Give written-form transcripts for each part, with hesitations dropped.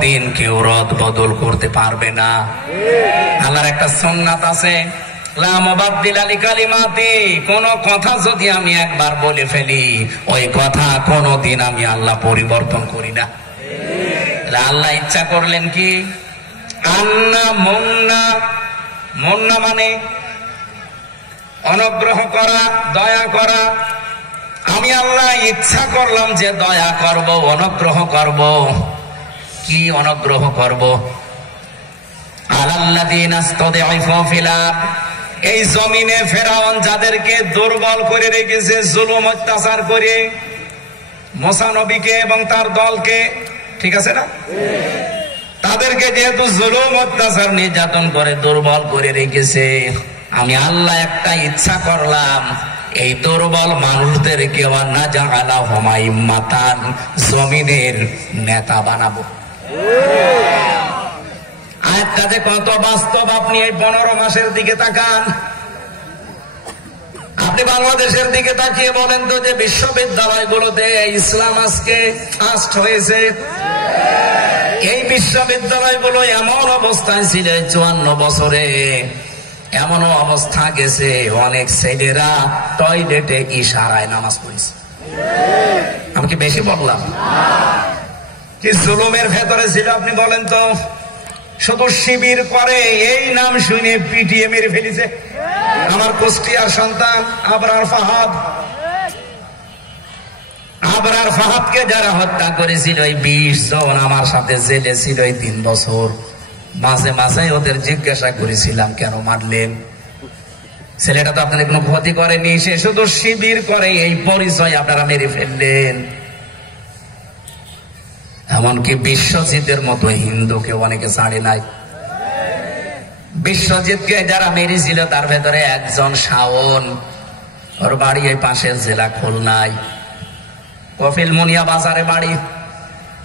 কোনদিন কেউ রদ বদল করতে পারবে না। আল্লাহর একটা সুন্নাত আছে, লা মুবাদদিলা লিকালিমাতি, কোন কথা যদি আমি একবার বলে ফেলি ওই কথা কোনদিন আমি আল্লাহ পরিবর্তন করি না। আল্লাহ ইচ্ছা করলেন কি, আন্না মুন্না, মুন্না মানে অনুগ্রহ করা, দয়া করা। আমি আল্লাহ ইচ্ছা করলাম যে দয়া করব, অনুগ্রহ করব। কি অনুগ্রহ করব? আলাল্লাযীনা ইসতাদঈফু ফিল আরদ, এই জমিনে ফেরাউন যাদেরকে দুর্বল করে রেখেছে জুলুম অত্যাচার করে, মুসা নবীকে এবং তার দলকে, ঠিক আছে না? তাদেরকে যেহেতু জুলুম অত্যাচার নির্যাতন করে দুর্বল করে রেখেছে, আমি আল্লাহ একটা ইচ্ছা করলাম, এই দুর্বল মানুষদেরকে ওয়ানাজআলাহুম আইম্মাতান, জমিনের নেতা বানাবো। আয়াতটা যে কত বাস্তব, আপনি এই 15 মাসের দিকে তাকান। আপনি বাংলাদেশের দিকে তাকিয়ে বলেন তো যে বিশ্ববিদ্যালয়গুলোতে ইসলাম আজকে ফার্স্ট হয়েছে। এই বিশ্ববিদ্যালয়গুলো এমন অবস্থায় ছিল 54 বছরে, এমন অবস্থা গেছে অনেক ছেলেরা টয়লেটে ইশারায় নামাজ পড়েছে। আমি কি বেশি বললাম? কি জুলুমের ভেতরে ছিল আপনি বলেন তো। শুধু শিবির করে এই নাম শুনে পিটিয়ে মেরে ফেলেছে আমার কুষ্টিয়ার সন্তান আবরার ফাহাদ। আবরার ফাহাদকে যারা হত্যা করেছিল, ওই 20 জন আমার সাথে জেলে ছিল 3 বছর। মাঝে মাঝে ওদের জিজ্ঞাসা করেছিলাম কেন মারলেন? ছেলেটা তো আপনাদের কোনো ক্ষতি করেনি, সে শুধু শিবির করে, এই পরিচয় আপনারা মেরে ফেললেন। এমনকি বিশ্বজিতের মতো হিন্দুকে অনেকে ছাড়ে নাই। বিশ্বজিৎকে যারা মেরেছিল তার ভেতরে একজন শাওন, ওর বাড়ি এই পাশের জেলা খুলনায়, কফিল মুনিয়া বাজারে বাড়ি।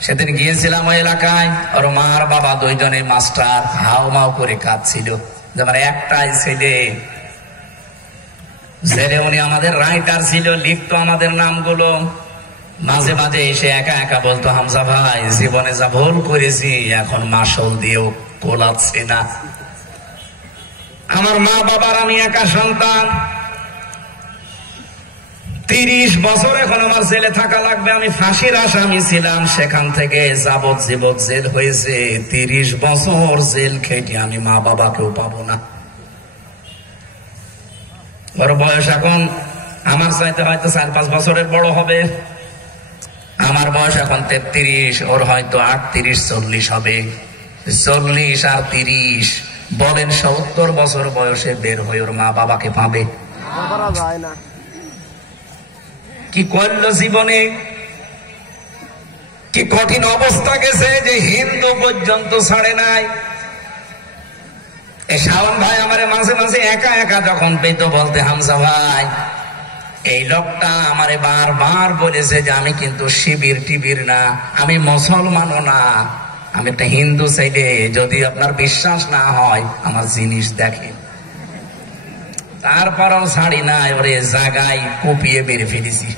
সেদিন গিয়েছিলাম ওই এলাকায়, ওর মা আর বাবা দুইজনে মাস্টার, হাও মাও করে কাঁদছিল যে আমার একটাই ছেলে। ছেলে উনি আমাদের রাইটার ছিল, লিখতো আমাদের নামগুলো। মাঝে মাঝে এসে একা একা বলতো, হামজা ভাই জীবনে যা ভুল করেছি এখন মাসল দিয়েও কোলাচ্ছে না। আমার মা বাবার আমি একা সন্তান, 30 বছর এখন আমার জেলে থাকা লাগবে। আমি ফাঁসির আসামি ছিলাম, সেখান থেকে যাবজ্জীবন জেল হয়েছে। 30 বছর জেল খেটে আমি মা বাবাকেও পাবো না। ওর বয়স এখন আমার চাইতে হয়তো 4-5 বছরের বড় হবে। আমার বয়স এখন 33, ওর হয়তো 38-40 হবে। 40 আর 30, বলেন 70 বছর বয়সে বের হয়ে ওর মা বাবাকে পাবে? কি করলো জীবনে, কি কঠিন অবস্থা গেছে যে হিন্দু পর্যন্ত ছাড়ে নাই। এই শাওন ভাই আমারে মাঝে মাঝে একা একা যখন পেত বলতে, হামজা ভাই এই লোকটা আমারে বারবার বলেছে যে আমি কিন্তু শিবির টিবির না, আমি মুসলমানও না, আমি একটা হিন্দু ছেলে। যদি আপনার বিশ্বাস না হয় আমার জিনিস দেখেন। তারপরও ছাড়ি না, ওরে জায়গায় কুপিয়ে মেরে ফেলেছি।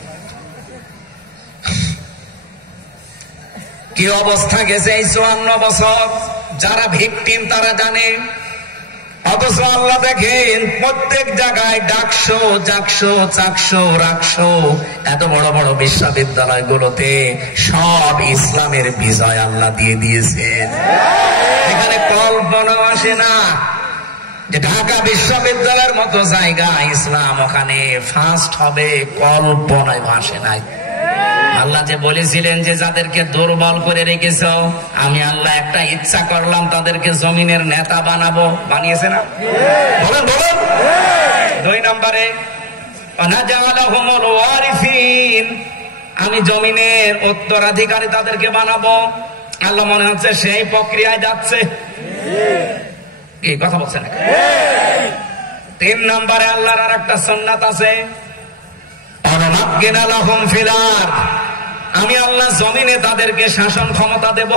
কি অবস্থা গেছে এই 54 বছর। যারা ভিকটিম তারা জানে। অথচ আল্লাহ দেখেন প্রত্যেক জায়গায় ডাকশো, জাকশো, চাকশো, রাখশো, এত বড় বড় বিশ্ববিদ্যালয়গুলোতে সব ইসলামের বিজয় আল্লাহ দিয়ে দিয়েছেন। এখানে কল্পনা আসে না যে ঢাকা বিশ্ববিদ্যালয়ের মতো জায়গা ইসলাম ওখানে ফার্স্ট হবে, কল্পনায় ভাসে নাই। আল্লাহ যে বলেছিলেন যে যাদেরকে দুর্বল করে রেখেছ, আমি আল্লাহ একটা ইচ্ছা করলাম তাদেরকে জমিনের নেতা বানাবো। বানিয়েছে না? বলেন বলেন। 2 নম্বরে আমি জমিনের উত্তরাধিকারী তাদেরকে বানাবো। আল্লাহ মনে হচ্ছে সেই প্রক্রিয়ায় যাচ্ছে। এই কথা বলছে না? 3 নম্বরে আল্লাহর আর একটা সুন্নাত আছে, আমি আল্লাহ জমিনে তাদেরকে শাসন ক্ষমতা দেব।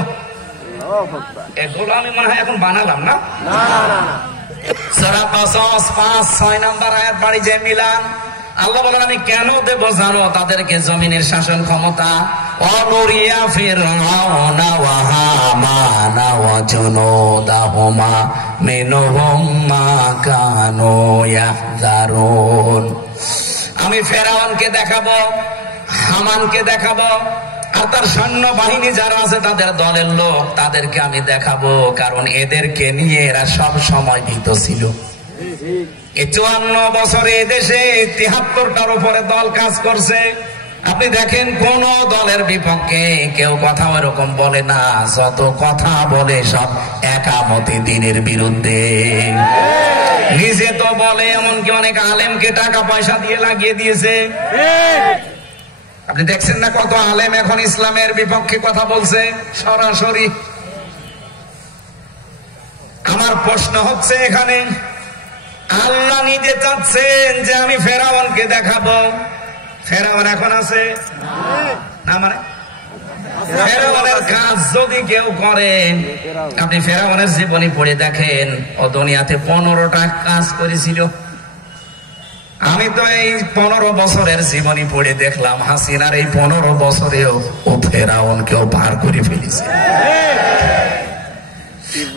এগুলো আমি মনে হয় এখন বানালাম না। সূরা কসস 5-6 নম্বর আয়াত বাড়ি যে মিলান, আল্লাহ বলেন আমি কেন দেব জানো তাদেরকে জমিনের শাসন ক্ষমতা। অনুরিয়া ফিরআউনা ওয়া হামান জুনুদাহুমা মিনহুম মা কানু ইয়াহযারুন। আমি ফেরাউনকে দেখাবো, হামানকে দেখাবো, আর তার সৈন্য বাহিনী যারা আছে তাদের দলের লোক তাদেরকে আমি দেখাবো, কারণ এদেরকে নিয়ে এরা সব সময় ভীত ছিল। এই 54 বছরে এদেশে 73টার উপরে দল কাজ করছে। আপনি দেখেন কোন দলের বিপক্ষে কেউ কথা ওরকম বলে না, যত কথা বলে সব একামতে দ্বীনের বিরুদ্ধে। নিজে তো বলে, এমনকি অনেক আলেমকে টাকা পয়সা দিয়ে লাগিয়ে দিয়েছে। আপনি দেখছেন না কত আলেম এখন ইসলামের বিপক্ষে কথা বলছে সরাসরি। আমার প্রশ্ন হচ্ছে এখানে, আল্লাহ নিজে চাচ্ছেন যে আমি ফেরাউনকে দেখাবো, ফেরাউন এখন আছে না? মানে ফেরাউনের কাজ যদি কেউ করে, আপনি ফেরাউনের জীবনী পড়ে দেখেন, ও দুনিয়াতে 15টা কাজ করেছিল। আমি তো এই 15 বছরের জীবনী পড়ে দেখলাম, হাসিনার এই 15 বছরেও ও ফেরাউনকেও পার করে ফেলেছে।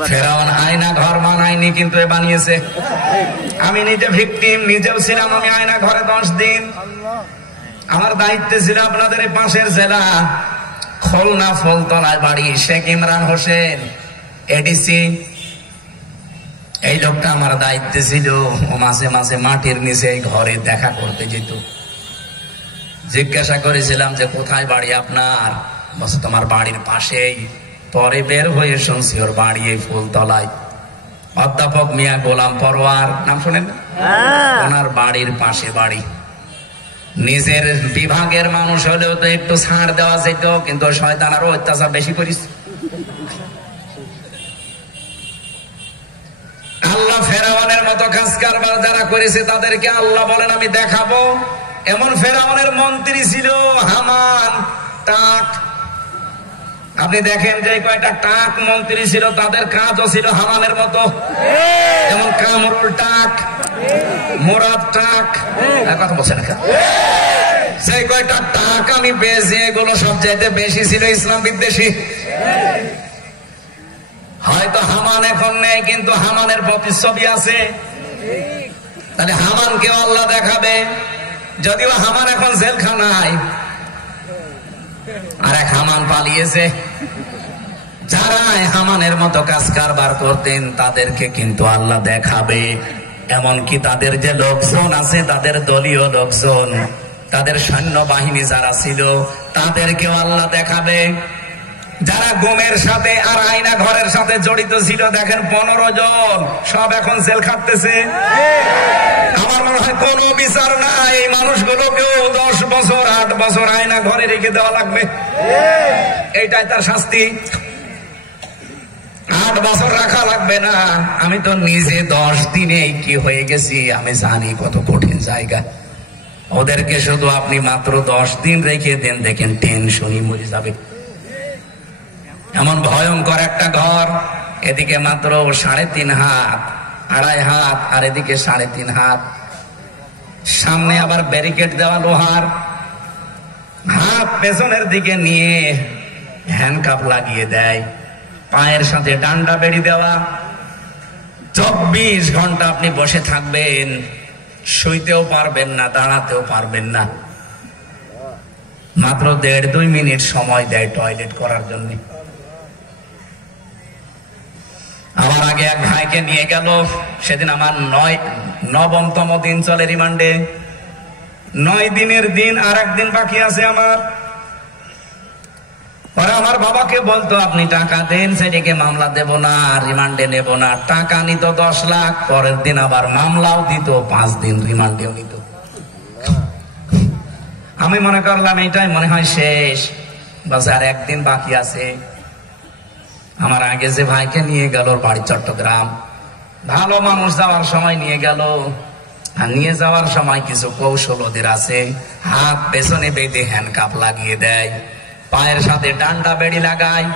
ফেরাউন আয়না ঘর বানায়নি, কিন্তু এ বানিয়েছে। আমি নিজে ভিকটিম, নিজেও ছিলাম। আমি আয়না ঘরে 10 দিন। আমার দায়িত্বে ছিল আপনাদের এই পাশের জেলা খুলনা ফুলতলায় বাড়ি, শেখ ইমরান হোসেন এডিসি। এই লোকটা আমার দায়িত্বে ছিল। ও মাঝে মাঝে মাটির নিচে ঘরে দেখা করতে যেত। জিজ্ঞাসা করেছিলাম যে কোথায় বাড়ি আপনার? বলছে তোমার বাড়ির পাশেই। পরে বের হয়ে শুনছি ওর বাড়ি এই ফুলতলায়। অধ্যাপক মিয়া গোলাম পরোয়ার নাম শোনেন? ওনার বাড়ির পাশে বাড়ি। নিজের বিভাগের মানুষ হলেও তো একটু ছাড় দেওয়া যেত, কিন্তু শয়তান আরো অত্যাচার বেশি করিস। আল্লাহ ফেরাউনের মতো কাজ কারবার যারা করেছে তাদেরকে আল্লাহ বলেন আমি দেখাবো। এমন ফেরাউনের মন্ত্রী ছিল হামান, টাক। আপনি দেখেন যে কয়টা টাক মন্ত্রী ছিল, তাদের কাজও ছিল হামানের মতো। যেমন কামরুল টাক, মুরাদ টাক, কথা বলছে না? সেই কয়টা টাক আমি পেয়েছি, এগুলো সবচাইতে বেশি ছিল ইসলাম বিদ্বেষী। হয়তো হামান এখন নেই, কিন্তু হামানের প্রতিচ্ছবি আছে। তাহলে হামানকেও আল্লাহ দেখাবে, যদিও হামান এখন জেলখানায়, আর এক হামান পালিয়েছে। যারা হামানের মতো কাজ কারবার করতেন তাদেরকে কিন্তু আল্লাহ দেখাবে। এমনকি তাদের যে লোকজন আছে, তাদের দলীয় লোকজন, তাদের সৈন্য বাহিনী যারা ছিল তাদেরকেও আল্লাহ দেখাবে। যারা গুমের সাথে আর আয়না ঘরের সাথে জড়িত ছিল, দেখেন 15 জন, সব এখন জেল খাটতেছে। আমার মনে হয় কোনো বিচার নাই, এই মানুষগুলোকেও 10 বছর 8 বছর আয়না ঘরে রেখে দেওয়া লাগবে। এইটাই তার শাস্তি। 8 বছর রাখা লাগবে না। আমি তো নিজে 10 দিনে কি হয়ে গেছি আমি জানি, কত কঠিন জায়গা। ওদেরকে শুধু আপনি মাত্র 10 দিন রেখে দেন, দেখেন টেনশনই মরে যাবে। এমন ভয়ঙ্কর একটা ঘর, এদিকে মাত্র 3.5 হাত, 2.5 হাত, আর এদিকে 3.5 হাত। সামনে আবার ব্যারিকেড দেওয়া লোহার, হাত পেছনের দিকে নিয়ে হ্যান্ডকাপ লাগিয়ে দেয়, পায়ের সাথে ডান্ডা বেড়ি দেওয়া। 24 ঘন্টা আপনি বসে থাকবেন, শুইতেও পারবেন না, দাঁড়াতেও পারবেন না। মাত্র 1.5-2 মিনিট সময় দেয় টয়লেট করার জন্য। আমার আগে এক ভাইকে নিয়ে গেল, সেদিন আমার 9তম দিন চলে রিমান্ডে। 9 দিনের দিন আর একদিন বাকি আছে আমার। পরে আমার বাবাকে বলতো আপনি টাকা দেন, সেদিকে মামলা দেব না, রিমান্ডে নেব না। টাকা নিত 10 লাখ, পরের দিন আবার মামলাও দিত, 5 দিন রিমান্ডেও নিত। আমি মনে করলাম এটাই মনে হয় শেষ, বাস আর একদিন বাকি আছে। আমার আগে যে ভাইকে নিয়ে গেল, বাড়ি চট্টগ্রাম, ভালো মানুষ, যাওয়ার সময় নিয়ে গেল। আর নিয়ে যাওয়ার সময় কিছু কৌশল ওদের আছে। হাত পেছনে বেঁধে হ্যান্ডকাপ লাগিয়ে দেয়, পায়ের সাথে ডান্ডা বেড়ি লাগায়,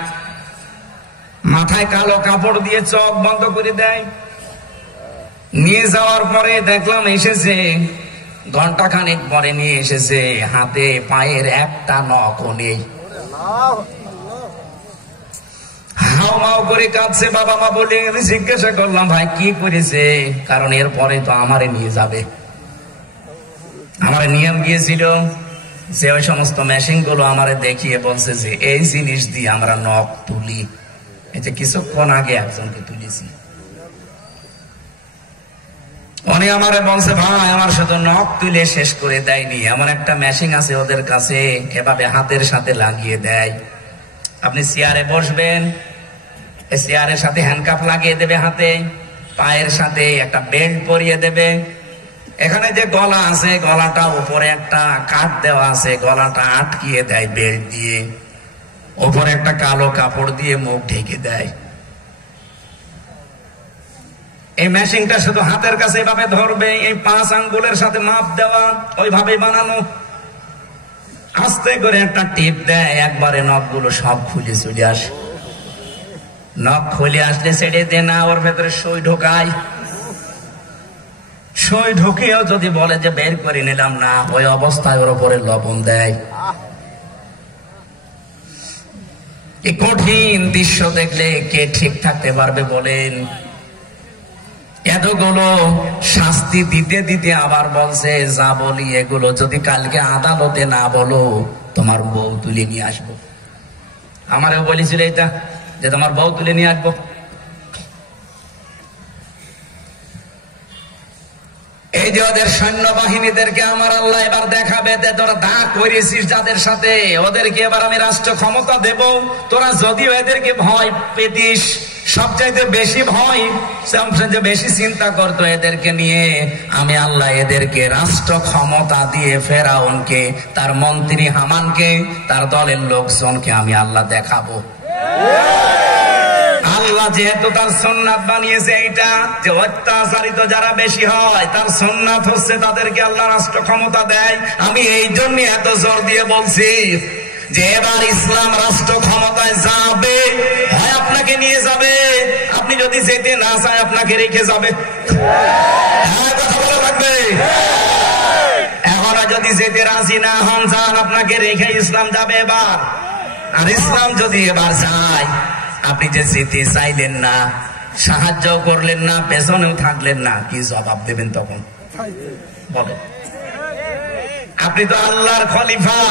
মাথায় কালো কাপড় দিয়ে চোখ বন্ধ করে দেয়। নিয়ে যাওয়ার পরে দেখলাম এসেছে, ঘন্টাখানেক পরে নিয়ে এসেছে, হাতে পায়ের একটা নখও নেই। হাও মাও করে কাঁদছে, বাবা মা বলে। আমি জিজ্ঞাসা করলাম, ভাই কি করেছে? কারণ এরপরে তো আমারে নিয়ে যাবে। আমারে নিয়ে গিয়েছিল, যে ওই সমস্ত মেশিন গুলো আমারে দেখিয়ে বলছে যে এই জিনিস দিয়ে আমরা নখ তুলি। এই যে কিছুক্ষণ আগে একজনকে তুলেছি, উনি আমারে বলছে, ভাই আমার শুধু নখ তুলে শেষ করে দেয়নি, এমন একটা মেশিন আছে ওদের কাছে, এভাবে হাতের সাথে লাগিয়ে দেয়। আপনি চেয়ারে বসবেন, চেয়ারের সাথে হ্যান্ডকাপ লাগিয়ে দেবে হাতে, পায়ের সাথে একটা বেল্ট পরিয়ে দেবে, এখানে যে গলা আছে গলাটা উপরে একটা কাঠ দেওয়া আছে, গলাটা আটকিয়ে দেয় বেল্ট দিয়ে, উপরে একটা কালো কাপড় দিয়ে মুখ ঢেকে দেয়। এই মেশিনটা শুধু হাতের কাছে এভাবে ধরবে, এই 5 আঙ্গুলের সাথে মাপ দেওয়া, ওইভাবে বানানো। আস্তে করে একটা টিপ দেয়, একবারে নখগুলো সব খুলে চলে আসে। নখ খুলে আসলে ছেড়ে দে না, ওর ভেতরে সই ঢোকায়। সই ঢুকিয়েও যদি বলে যে বের করে নিলাম না, ওই অবস্থায় ওর উপরে লবণ দেয়। এই কঠিন দৃশ্য দেখলে কে ঠিক থাকতে পারবে বলেন? এতগুলো শাস্তি দিতে দিতে আবার বলছে, যা বলি এগুলো যদি কালকে আদালতে না বলো, তোমার বউ তুলে নিয়ে আসবো। আমারও বলেছিল এটা, যে তোমার বউ তুলে নিয়ে আসবো। এই যে ওদের সৈন্যবাহিনীদেরকে আমার আল্লাহ এবার দেখাবে, তোরা দা করেছিস যাদের সাথে, ওদেরকে এবার আমি রাষ্ট্র ক্ষমতা দেব। তোরা যদিও এদেরকে ভয় পেতিস, সবচাইতে বেশি ভয়, সবচেয়ে বেশি চিন্তা করতো এদেরকে নিয়ে, আমি আল্লাহ এদেরকে রাষ্ট্র ক্ষমতা দিয়ে ফেরাউনকে, তার মন্ত্রী হামানকে, তার দলের লোকজনকে আমি আল্লাহ দেখাবো। আল্লাহ যেহেতু তার সুন্নাত বানিয়েছে এইটা, যে অত্যাচারিত যারা বেশি হয় তার সুন্নাত হচ্ছে তাদেরকে আল্লাহ রাষ্ট্র ক্ষমতা দেয়। আমি এই জন্য এত জোর দিয়ে বলছি যে এবার ইসলাম রাষ্ট্র ক্ষমতায় যাবে, হয় আপনাকে নিয়ে যাবে, আপনি যদি যেতে না চায় আপনাকে রেখে যাবে। হ্যাঁ, কথা বলে রাখবে। এখন যদি যেতে রাজি না হন, যান, আপনাকে রেখে ইসলাম যাবে এবার। আর ইসলাম যদি এবার যায়, আপনি যে যেতে চাইলেন না, সাহায্য করলেন না, পেছনেও থাকলেন না, কি জবাব দেবেন তখন? বলেন। আপনি তো আল্লাহর খলিফা,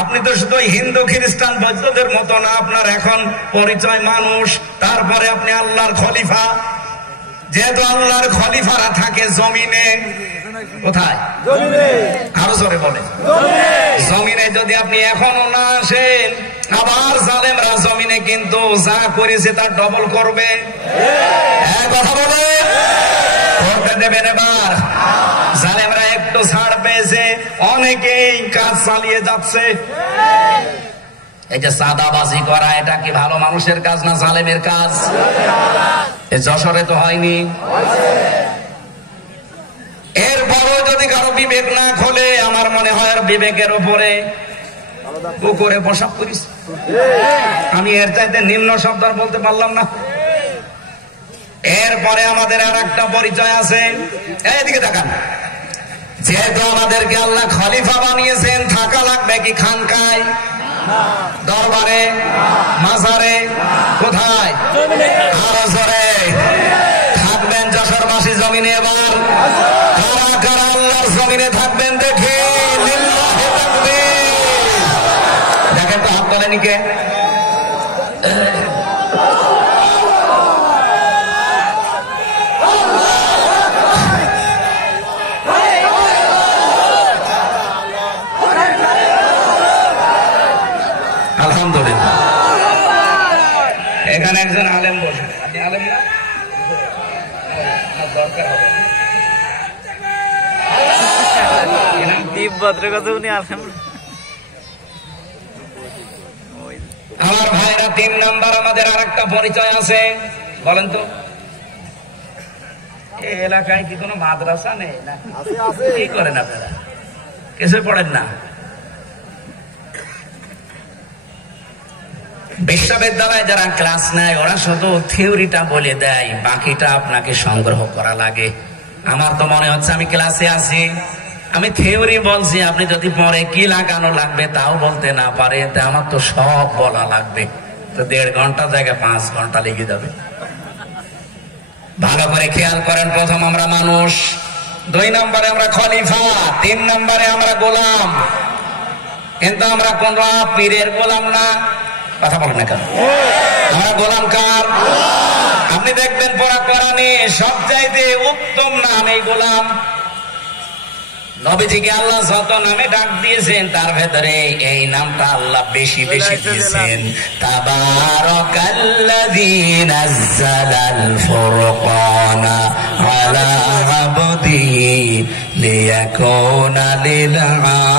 আপনি তো শুধু হিন্দু খ্রিস্টান বৌদ্ধদের মতো না, আপনার এখন পরিচয় মানুষ, তারপরে আপনি আল্লাহর খলিফা। যেহেতু আল্লাহর খলিফারা থাকে জমিনে, কোথায়? আরো জোরে বলে। জমিনে যদি আপনি এখনো না আসেন, আবার জালেমরা জমিনে কিন্তু যা করেছে তার ডবল করবে। কথা বলে করতে দেবেন এবার? জালেমরা একটু ছাড় পেয়েছে, অনেকেই কাজ চালিয়ে যাচ্ছে। এই যে চাঁদাবাজি করা, এটা কি ভালো মানুষের কাজ না জালেমের কাজ? যশোরে তো হয়নি। এরপরও যদি কারো বিবেক না খোলে, আমার মনে হয় আর বিবেকের উপরে পুকুরে পোশাক করিস। আমি এর চাইতে নিম্ন শব্দ বলতে পারলাম না। এরপরে আমাদের আর একটা পরিচয় আছে, এইদিকে তাকান। যেহেতু আমাদেরকে আল্লাহ খলিফা বানিয়েছেন, থাকা লাগবে কি খানকায়, দরবারে, মাজারে, কোথায়? আরো জোরে থাকবেন যশোরবাসী জমিনে। এবার কারা কারা আল্লাহর জমিনে থাকবেন দেখে দেখেন তো, হাত তোলেনি কে? আলহামদুলিল্লাহ। এখানে একজন আলেম বসে, আপনি আলেম না? দরকার হবে আমার ভাইরা। 3 নাম্বার আমাদের আর একটা পরিচয় আছে, বলেন তো। এই এলাকায় কি কোনো মাদ্রাসা নেই না? কি করেন আপনারা? কিছুই পড়েন না? বিশ্ববিদ্যালয়ে যারা ক্লাস নেয় ওরা শুধু থিওরিটা বলে দেয়, বাকিটা আপনাকে সংগ্রহ করা লাগে। আমার তো মনে হচ্ছে আমি ক্লাসে আছি, আমি থিওরি বলছি, আপনি যদি পরে কি লাগানো লাগবে তাও বলতে না পারে, আমার তো সব বলা লাগবে। তো 1.5 ঘন্টা জায়গায় 5 ঘন্টা লেগে যাবে। ভালো করে খেয়াল করেন, প্রথম আমরা মানুষ, 2 নম্বরে আমরা খলিফা, 3 নম্বরে আমরা গোলাম। কিন্তু আমরা কোন পীরের গোলাম না। কথা বলেন না কেন? আমরা গোলাম কার? আপনি দেখবেন পড়া কোরআনে সবচাইতে উত্তম নাম এই গোলাম। নবীজিকে আল্লাহ যত নামে ডাক দিয়েছেন তার ভেতরে এই নামটা আল্লাহ বেশি বেশি দিয়েছেন। তাবারাকাল্লাযী নাযালাল ফুরকানা আলা আবদিহি লিয়াকুনা লিল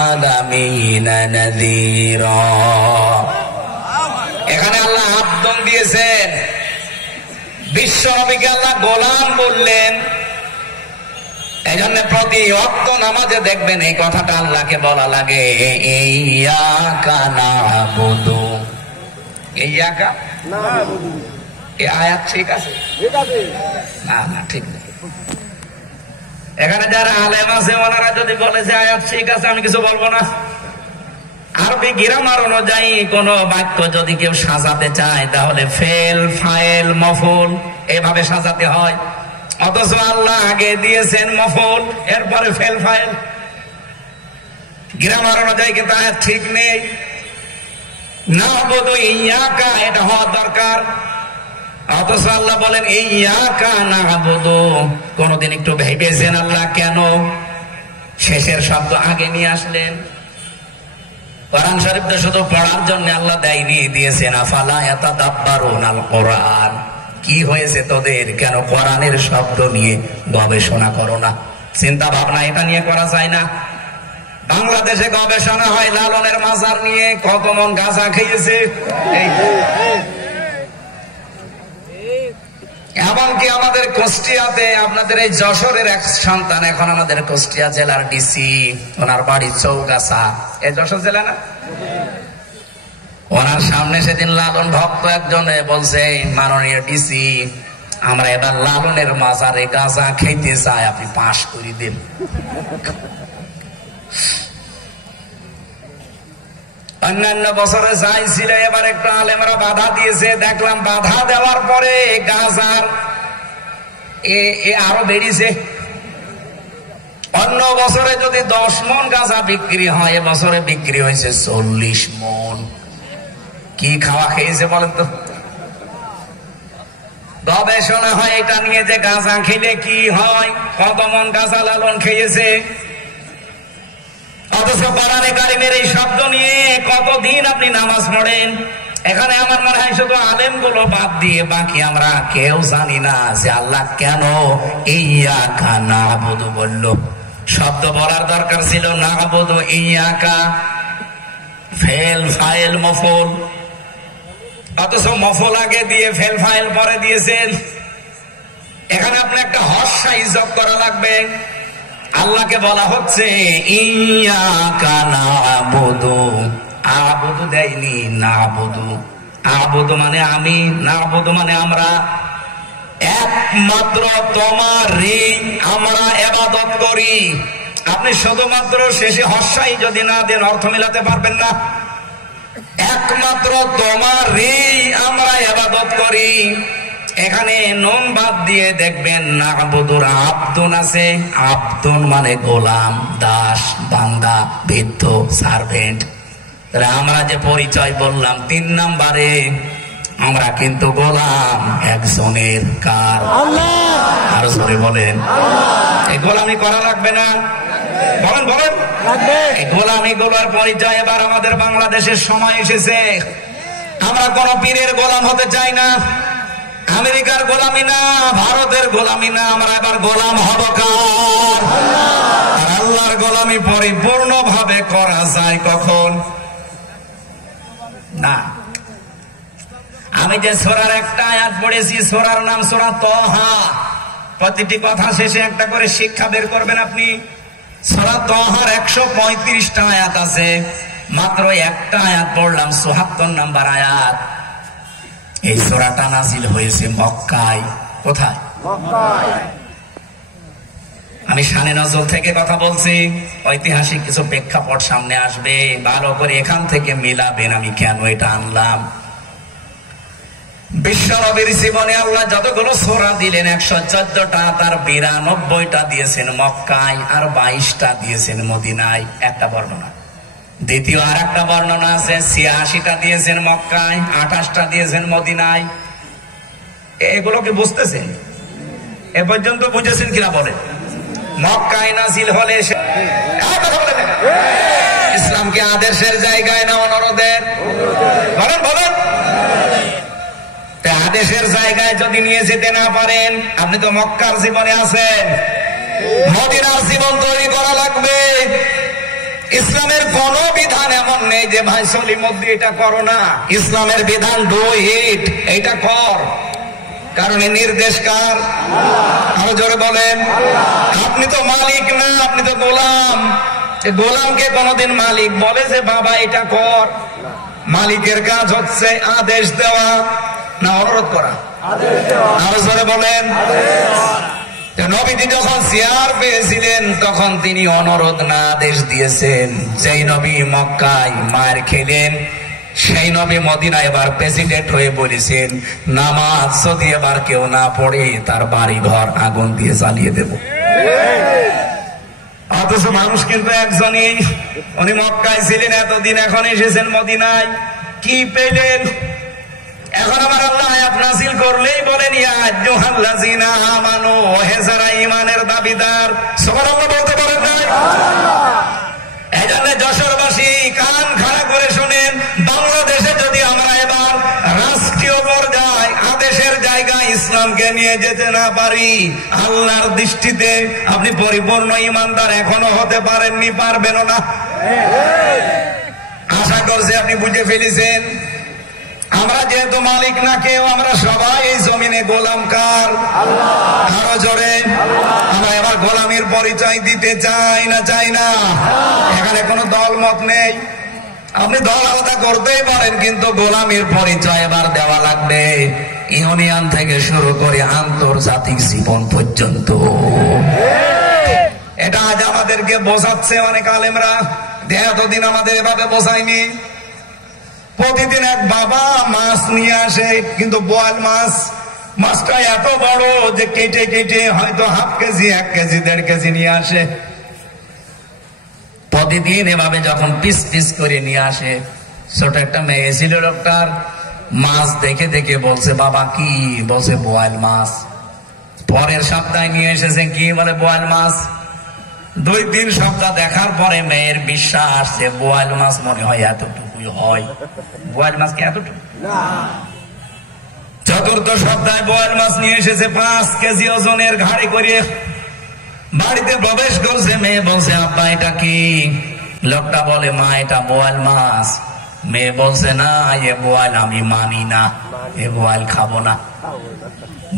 আলামিনা নাযীরা। এখানে আল্লাহ আব্দন দিয়েছেন, বিশ্ব নবীকে আল্লাহ গোলাম বললেন। এই জন্য প্রতি ওয়াক্ত নামাজে দেখবেন এই কথাটা আল্লাহকে বলা লাগে, ইয়াকা না'বুদু। ইয়াকা না'বুদু, এই আয়াত ঠিক আছে? না না, ঠিক নেই। এখানে যারা আলেম আছে ওনারা যদি বলে যে আয়াত ঠিক আছে, আমি কিছু বলবো না। আরবি গ্রামার অনুযায়ী কোন বাক্য যদি কেউ সাজাতে চায় তাহলে ফেল, ফাইল, মফুল এভাবে সাজাতে হয়। অথচ আল্লাহ আগে দিয়েছেন মফুল, এরপরে ফেল, ফাইল। গ্রামার অনুযায়ী কিন্তু আয়াত ঠিক নেই। না'বুদু ইয়াকা, এটা হওয়া দরকার। অথচ আল্লাহ বলেন ইয়াকা না'বুদু। কোনদিন একটু ভেবেছেন আল্লাহ কেন শেষের শব্দ আগে নিয়ে আসলেন? কোরআন শরীফটা শুধু পড়ার জন্য আল্লাহ দেয়নি, দিয়েছেন আফালা ইয়াতাদাব্বারুনাল কোরআন। কি হয়েছে তোদের, কেন কোরআনের শব্দ নিয়ে গবেষণা করো না? চিন্তা ভাবনা এটা নিয়ে করা যায় না। বাংলাদেশে গবেষণা হয় লালনের মাজার নিয়ে, কত মন গাঁজা খেয়েছে। এমনকি আমাদের কুষ্টিয়াতে, আপনাদের এই যশোরের এক সন্তান এখন আমাদের কুষ্টিয়া জেলার ডিসি, ওনার বাড়ি চৌগাছা, এই যশোর জেলা না? ওনার সামনে সেদিন লালন ভক্ত একজন বলছে, মাননীয় ডিসি, আমরা এবার লালনের মাজারে গাঁজা খেতে চাই, আপনি পাশ করে দিন। অন্যান্য বছরে চাইছিল, এবার একটু আলেমরা বাধা দিয়েছে। দেখলাম বাধা দেওয়ার পরে গাঁজার আরো বেড়েছে। অন্য বছরে যদি 10 মন গাঁজা বিক্রি হয়, এবছরে বিক্রি হয়েছে 40 মন। কি খাওয়া খেয়েছে বলেন তো? গবেষণা হয় এটা নিয়ে যে গাঁজা খেলে কি হয়, কত মন গাঁজা লালন খেয়েছে। অথচ কোরআনে কারিমের এই শব্দ নিয়ে কতদিন আপনি নামাজ পড়েন? এখানে আমার মনে হয় শুধু আলেম গুলো বাদ দিয়ে বাকি আমরা কেউ জানি না যে আল্লাহ কেন ইয়াকা না'বুদু বলল। শব্দ বলার দরকার ছিল না'বুদু ইয়াকা, ফেল, ফাইল, মফুল। অথচ মফুল আগে দিয়ে ফেল, ফাইল পরে দিয়েছেন। এখানে আপনি একটা হর্ষা ইজ্জত করা লাগবে। আল্লাহকে বলা হচ্ছে ইয়াকা না'বুদু, আবুদু দেয়নি, না'বুদু। আবুদু মানে আমি, না'বুদু মানে আমরা। একমাত্র তোমারই আমরা ইবাদত করি। আপনি শুধুমাত্র শেষে হর্ষাই যদি না দেন অর্থ মিলাতে পারবেন না। একমাত্র তোমারই আমরা ইবাদত করি। এখানে নুন বাদ দিয়ে দেখবেন না'বুদুর আব্দুন আছে। আব্দুন মানে গোলাম, দাস, বান্দা, ভিদ্ধ, সার্ভেন্ট। তাহলে আমরা যে পরিচয় বললাম 3 নম্বরে, আমরা কিন্তু গোলাম একজনের। কার? আল্লাহ। আরো জোরে বলেন। এই গোলামি করা লাগবে না? বলেন বলেন। এই গোলামি গুলোর পরিচয় এবার আমাদের বাংলাদেশের সময় এসেছে। আমরা কোন পীরের গোলাম হতে চাই না, আমেরিকার গোলামি না, ভারতের গোলামি না। আমরা এবার গোলাম হব কার? আল্লাহর গোলামি পরিপূর্ণ ভাবে করা যায় কখন? না। আমি যে সূরার একটা আয়াত পড়েছি, সূরার নাম সূরা তাহা। প্রতিটি কথা শেষে একটা করে শিক্ষা বের করবেন আপনি। সূরা তাহার 135টা আয়াত আছে, মাত্র একটা আয়াত পড়লাম, ৭৪ নম্বর আয়াত। এই সূরাটা নাযিল হয়েছে মক্কায়। কোথায়? মক্কায়। আমি শানে নজল থেকে কথা বলছি, ঐতিহাসিক কিছু প্রেক্ষাপট সামনে আসবে, ভালো করে এখান থেকে মিলাবেন আমি কেন এটা আনলাম। বিশ্বনবীর জীবনে আল্লাহ যতগুলো সূরা দিলেন 114টা, তার 92টা দিয়েছেন মক্কায় আর 22টা দিয়েছেন মদিনায়। একটা বর্ণনা। দ্বিতীয় আর একটা বর্ণনা আছে 86টা দিয়েছেন মক্কায়, 28টা দিয়েছেন মদিনায়। এগুলো কি বুঝতেছেন? এ পর্যন্ত বুঝেছেন কিনা বলে? মক্কায় নাজিল হলে ইসলামকে আদেশের জায়গায় না অনুরোধের? বলেন বলেন। আদেশের জায়গায় যদি নিয়ে যেতে না পারেন, আপনি তো মক্কার জীবনে আছেন, মদিনার জীবন তৈরি করা লাগবে। ইসলামের কোন বিধান এমন নেই যে ভাই সলিমদ্দি এটা করো না। ইসলামের বিধান ডু ইট, এইটা কর। কারণ এই নির্দেশ কার? আরো জোরে বলেন। আপনি তো মালিক না, আপনি তো গোলাম। গোলামকে কোনদিন মালিক বলে যে বাবা এটা কর? মালিকের কাজ হচ্ছে আদেশ দেওয়া না অনুরোধ করা? আরো জোরে বলেন। নবীজি যখন চেয়ার পেয়েছিলেন তখন তিনি অনুরোধ না আদেশ দিয়েছেন। যেই নবী মক্কায় মার খেলেন, সেই নবী মদিনা এবার প্রেসিডেন্ট হয়ে বলেছেন নামাজ যদি এবার কেউ না পড়ে তার বাড়ি ঘর আগুন দিয়ে জ্বালিয়ে দেব। অথচ মানুষ কিন্তু একজনই। উনি মক্কায় ছিলেন এতদিন, এখন এসেছেন মদিনায়। কি পেলেন? এখন আমার আল্লাহ আয়াত নাযিল করলেই বলেন ইয়া আইয়ুহাল্লাযীনা আমানু, হে যারা ঈমানের দাবিদার। সুবহানাল্লাহ বলতে পারেন না? এইজন্য যশোরবাসী কান খাড়া করে শুনেন, বাংলাদেশে যদি আমরা এবার রাষ্ট্রীয় পর্যায়ে আদেশের জায়গায় ইসলামকে নিয়ে যেতে না পারি, আল্লাহর দৃষ্টিতে আপনি পরিপূর্ণ ঈমানদার এখনো হতে পারেননি, পারবেনও না। আশা করছি আপনি বুঝে ফেলেছেন। আমরা যেহেতু মালিক না কেউ, আমরা সবাই এই জমিনে গোলাম কার? আরো জোরে। আমরা এবার গোলামির পরিচয় দিতে চাই না? চাই না। এখানে কোনো দল মত নেই। আপনি দল আলাদা করতেই পারেন, কিন্তু গোলামির পরিচয় এবার দেওয়া লাগবে, ইউনিয়ন থেকে শুরু করে আন্তর্জাতিক জীবন পর্যন্ত। এটা আজ আমাদেরকে বোঝাচ্ছে অনেক আলেমরা, এতদিন আমাদের এভাবে বোঝায়নি। প্রতিদিন এক বাবা মাছ নিয়ে আসে, কিন্তু বোয়াল মাছ। মাছটা এত বড় যে কেটে কেটে হয়তো হাফ কেজি, 1 কেজি, 1.5 কেজি নিয়ে আসে। প্রতিদিন এভাবে যখন পিস পিস করে নিয়ে আসে, ছোট একটা মেয়ে ছিল লোকটার, মাছ দেখে দেখে বলছে বাবা কি? বলছে বোয়াল মাছ। পরের সপ্তাহে নিয়ে এসেছে, কি? বলে বোয়াল মাছ। 2-3 সপ্তাহ দেখার পরে মেয়ের বিশ্বাস যে বোয়াল মাছ মনে হয় এতটুকুই হয়। বোয়াল মাছ কি এতটুকু? চতুর্থ সপ্তাহে বোয়াল মাছ নিয়ে এসেছে 5 কেজি ওজনের ঘাড়ি করে। বাড়িতে প্রবেশ করছে, মেয়ে বলছে আব্বা এটা কি? লোকটা বলে মা এটা বোয়াল মাছ। মেয়ে বলছে না, এ বোয়াল আমি মানি না, এ বোয়াল খাবো না।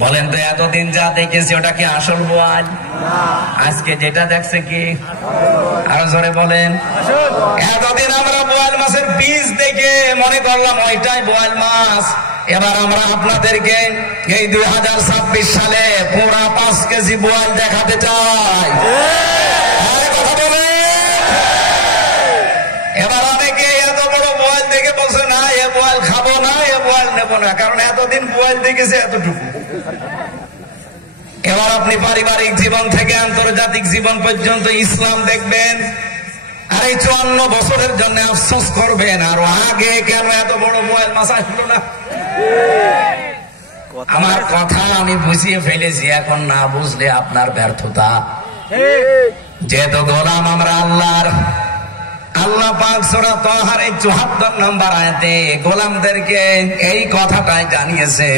বলেন তো এতদিন যা দেখেছি ওটা কি আসল বোয়াল? আজকে যেটা দেখছে কি? আরো জোরে বলেন। এতদিন আমরা বোয়াল মাছের বীজ দেখে মনে করলাম ওইটাই বোয়াল মাছ। এবার আমরা আপনাদেরকে এই 2026 সালে পুরা 5 কেজি বোয়াল দেখাতে চাই। কথা বলে এবার অনেকে এত বড় বোয়াল দেখে বলছে না এ বোয়াল খাবো না, এ বোয়াল নেবো না, কারণ এতদিন বোয়াল দেখেছে এতটুকু। এবার আপনি পারিবারিক জীবন থেকে আন্তর্জাতিক জীবন পর্যন্ত ইসলাম দেখবেন, আর এই 54 বছরের জন্য আফসোস করবেন আর আগে কেন এত বড় বোয়াল মাছ আসলো না। আমার কথা আমি বুঝিয়ে ফেলেছি, এখন না বুঝলে আপনার ব্যর্থতা। যেহেতু গোলাম আমরা আল্লাহর, আল্লাহ পাক সূরা তাহার 74 নম্বর আয়াতে গোলামদেরকে এই কথাটাই জানিয়েছে,